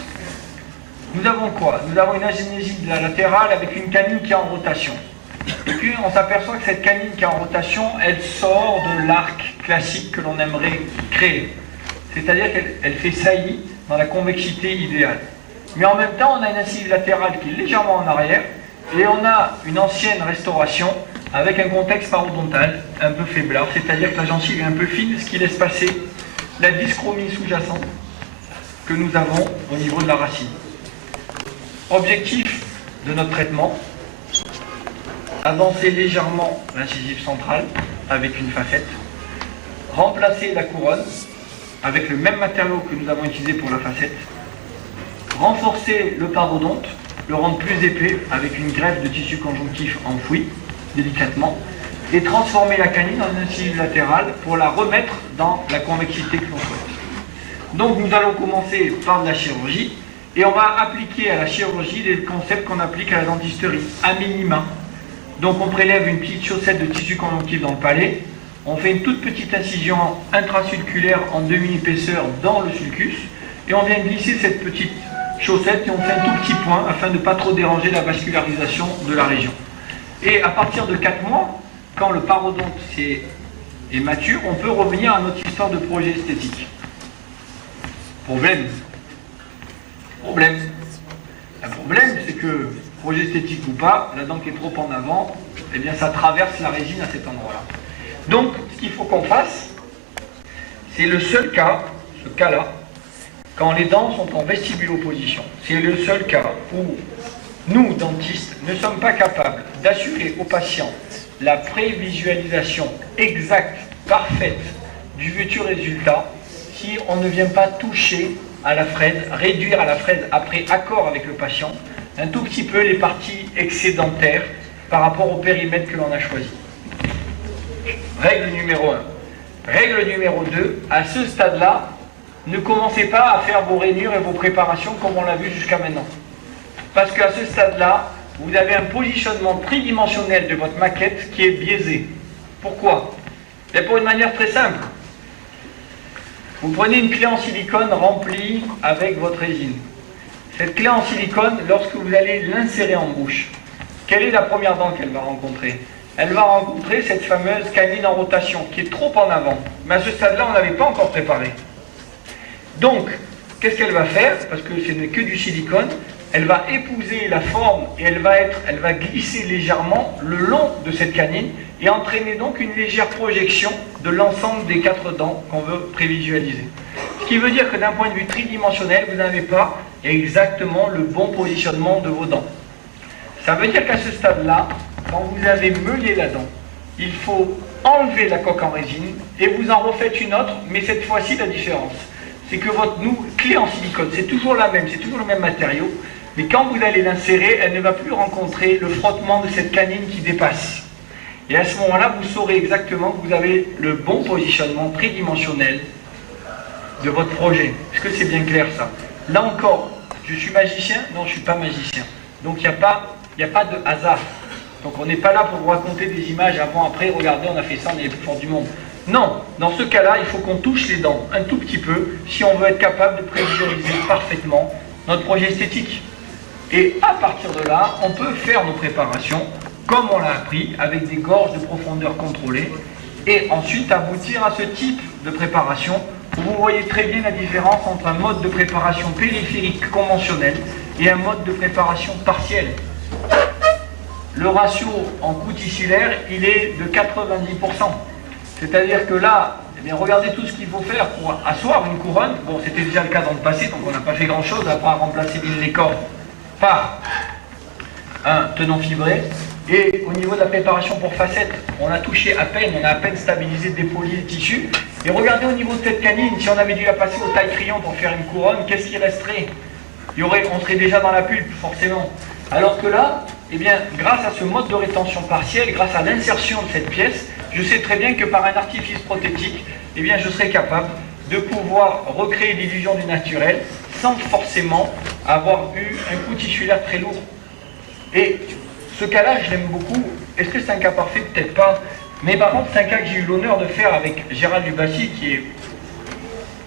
Nous avons quoi? Nous avons une agénésie de la latérale avec une canine qui est en rotation. Et puis on s'aperçoit que cette canine qui est en rotation, elle sort de l'arc classique que l'on aimerait créer. C'est-à-dire qu'elle fait saillie dans la convexité idéale. Mais en même temps, on a une incisive latérale qui est légèrement en arrière, et on a une ancienne restauration avec un contexte parodontal un peu faiblard, c'est-à-dire que la gencive est un peu fine, ce qui laisse passer la dyschromie sous-jacente que nous avons au niveau de la racine. Objectif de notre traitement, avancer légèrement l'incisive centrale avec une facette, remplacer la couronne avec le même matériau que nous avons utilisé pour la facette, renforcer le parodonte, le rendre plus épais avec une greffe de tissu conjonctif enfoui, délicatement, et transformer la canine en incisive latérale pour la remettre dans la convexité que l'on souhaite. Donc nous allons commencer par de la chirurgie, et on va appliquer à la chirurgie les concepts qu'on applique à la dentisterie, à minima. Donc on prélève une petite chaussette de tissu conjonctif dans le palais, on fait une toute petite incision intrasulculaire en demi-épaisseur dans le sulcus, et on vient glisser cette petite chaussette et on fait un tout petit point afin de ne pas trop déranger la vascularisation de la région. Et à partir de 4 mois, quand le parodonte est mature, on peut revenir à notre histoire de projet esthétique. Problème. Le problème, c'est que, projet esthétique ou pas, la dent qui est trop en avant, eh bien ça traverse la résine à cet endroit-là. Donc, ce qu'il faut qu'on fasse, c'est le seul cas, ce cas-là, quand les dents sont en vestibulopposition. C'est le seul cas où nous, dentistes, ne sommes pas capables d'assurer aux patients la prévisualisation exacte, parfaite du futur résultat si on ne vient pas toucher à la fraise, réduire à la fraise après accord avec le patient, un tout petit peu les parties excédentaires par rapport au périmètre que l'on a choisi. Règle numéro 1. Règle numéro 2, à ce stade-là, ne commencez pas à faire vos rainures et vos préparations comme on l'a vu jusqu'à maintenant. Parce qu'à ce stade-là, vous avez un positionnement tridimensionnel de votre maquette qui est biaisé. Pourquoi? C'est pour une manière très simple. Vous prenez une clé en silicone remplie avec votre résine. Cette clé en silicone, lorsque vous allez l'insérer en bouche, quelle est la première dent qu'elle va rencontrer? Elle va rencontrer cette fameuse canine en rotation qui est trop en avant. Mais à ce stade-là, on n'avait pas encore préparé. Donc, qu'est-ce qu'elle va faire? Parce que ce n'est que du silicone, elle va épouser la forme et elle va glisser légèrement le long de cette canine et entraîner donc une légère projection de l'ensemble des 4 dents qu'on veut prévisualiser. Ce qui veut dire que d'un point de vue tridimensionnel, vous n'avez pas exactement le bon positionnement de vos dents. Ça veut dire qu'à ce stade-là, quand vous avez meulé la dent, il faut enlever la coque en résine et vous en refaites une autre, mais cette fois-ci la différence, c'est que votre clé en silicone, c'est toujours la même, c'est toujours le même matériau, mais quand vous allez l'insérer, elle ne va plus rencontrer le frottement de cette canine qui dépasse. Et à ce moment-là, vous saurez exactement que vous avez le bon positionnement tridimensionnel de votre projet. Est-ce que c'est bien clair ça? Là encore, je suis magicien? Non, je ne suis pas magicien. Donc il n'y a pas de hasard. Donc on n'est pas là pour vous raconter des images avant, après, regardez, on a fait ça, on est les plus forts du monde. Non, dans ce cas-là, il faut qu'on touche les dents un tout petit peu si on veut être capable de prévisualiser parfaitement notre projet esthétique. Et à partir de là, on peut faire nos préparations comme on l'a appris, avec des gorges de profondeur contrôlées, et ensuite aboutir à ce type de préparation où vous voyez très bien la différence entre un mode de préparation périphérique conventionnel et un mode de préparation partielle. Le ratio en coût tissulaire, il est de 90%. C'est-à-dire que là, eh bien, regardez tout ce qu'il faut faire pour asseoir une couronne. Bon, c'était déjà le cas dans le passé, donc on n'a pas fait grand-chose à part remplacer les cordes par un tenant fibré. Et au niveau de la préparation pour facettes, on a touché à peine, on a à peine stabilisé, dépoli le tissu. Et regardez au niveau de cette canine, si on avait dû la passer au taille crayon pour faire une couronne, qu'est-ce qui resterait? On serait déjà dans la pulpe, forcément. Alors que là, eh bien, grâce à ce mode de rétention partielle, grâce à l'insertion de cette pièce, je sais très bien que par un artifice prothétique, eh bien, je serai capable de pouvoir recréer l'illusion du naturel sans forcément avoir eu un coût tissulaire très lourd. Et ce cas-là, je l'aime beaucoup. Est-ce que c'est un cas parfait? Peut-être pas. Mais par contre, c'est un cas que j'ai eu l'honneur de faire avec Gérald Dubassi, qui est,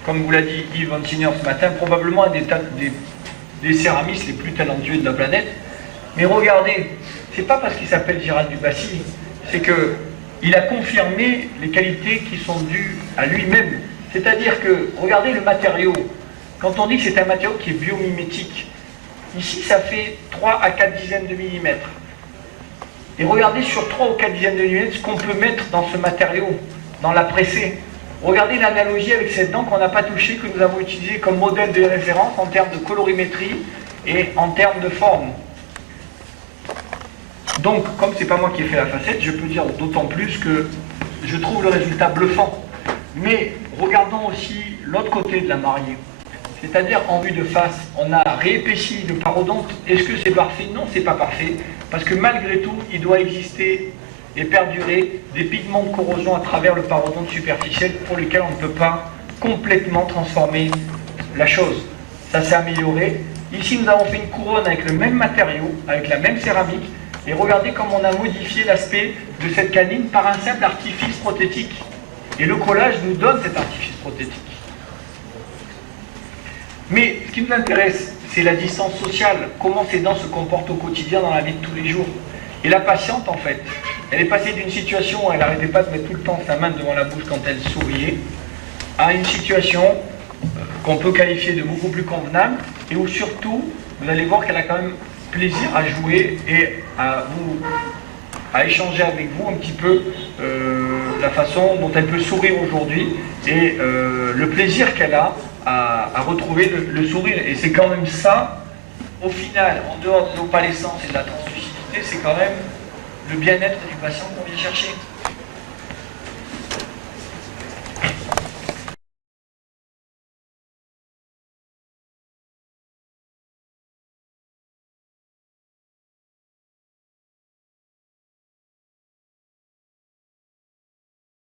comme vous l'a dit Yves Von Signor ce matin, probablement un des céramistes les plus talentueux de la planète. Mais regardez, c'est pas parce qu'il s'appelle Gérald Dubassi, c'est qu'il a confirmé les qualités qui sont dues à lui-même. C'est-à-dire que, regardez le matériau. Quand on dit que c'est un matériau qui est biomimétique, ici ça fait 3 à 4 dizaines de millimètres. Et regardez sur 3 ou 4 dizaines de millimètres ce qu'on peut mettre dans ce matériau, dans la pressée. Regardez l'analogie avec cette dent qu'on n'a pas touchée, que nous avons utilisée comme modèle de référence en termes de colorimétrie et en termes de forme. Donc, comme c'est pas moi qui ai fait la facette, je peux dire d'autant plus que je trouve le résultat bluffant. Mais regardons aussi l'autre côté de la mariée. C'est-à-dire en vue de face, on a réépaissi le parodonte. Est-ce que c'est parfait? Non, c'est pas parfait. Parce que malgré tout, il doit exister et perdurer des pigments de corrosion à travers le parodonte superficiel pour lesquels on ne peut pas complètement transformer la chose. Ça s'est amélioré. Ici, nous avons fait une couronne avec le même matériau, avec la même céramique. Et regardez comme on a modifié l'aspect de cette canine par un simple artifice prothétique. Et le collage nous donne cet artifice prothétique. Mais ce qui nous intéresse, c'est la distance sociale, comment ces dents se comportent au quotidien dans la vie de tous les jours. Et la patiente, en fait, elle est passée d'une situation où elle n'arrêtait pas de mettre tout le temps sa main devant la bouche quand elle souriait, à une situation qu'on peut qualifier de beaucoup plus convenable, et où surtout, vous allez voir qu'elle a quand même plaisir à jouer et à échanger avec vous un petit peu la façon dont elle peut sourire aujourd'hui, et le plaisir qu'elle a à retrouver le sourire. Et c'est quand même ça, au final, en dehors de l'opalescence et de la translucidité, c'est quand même le bien-être du patient qu'on vient chercher.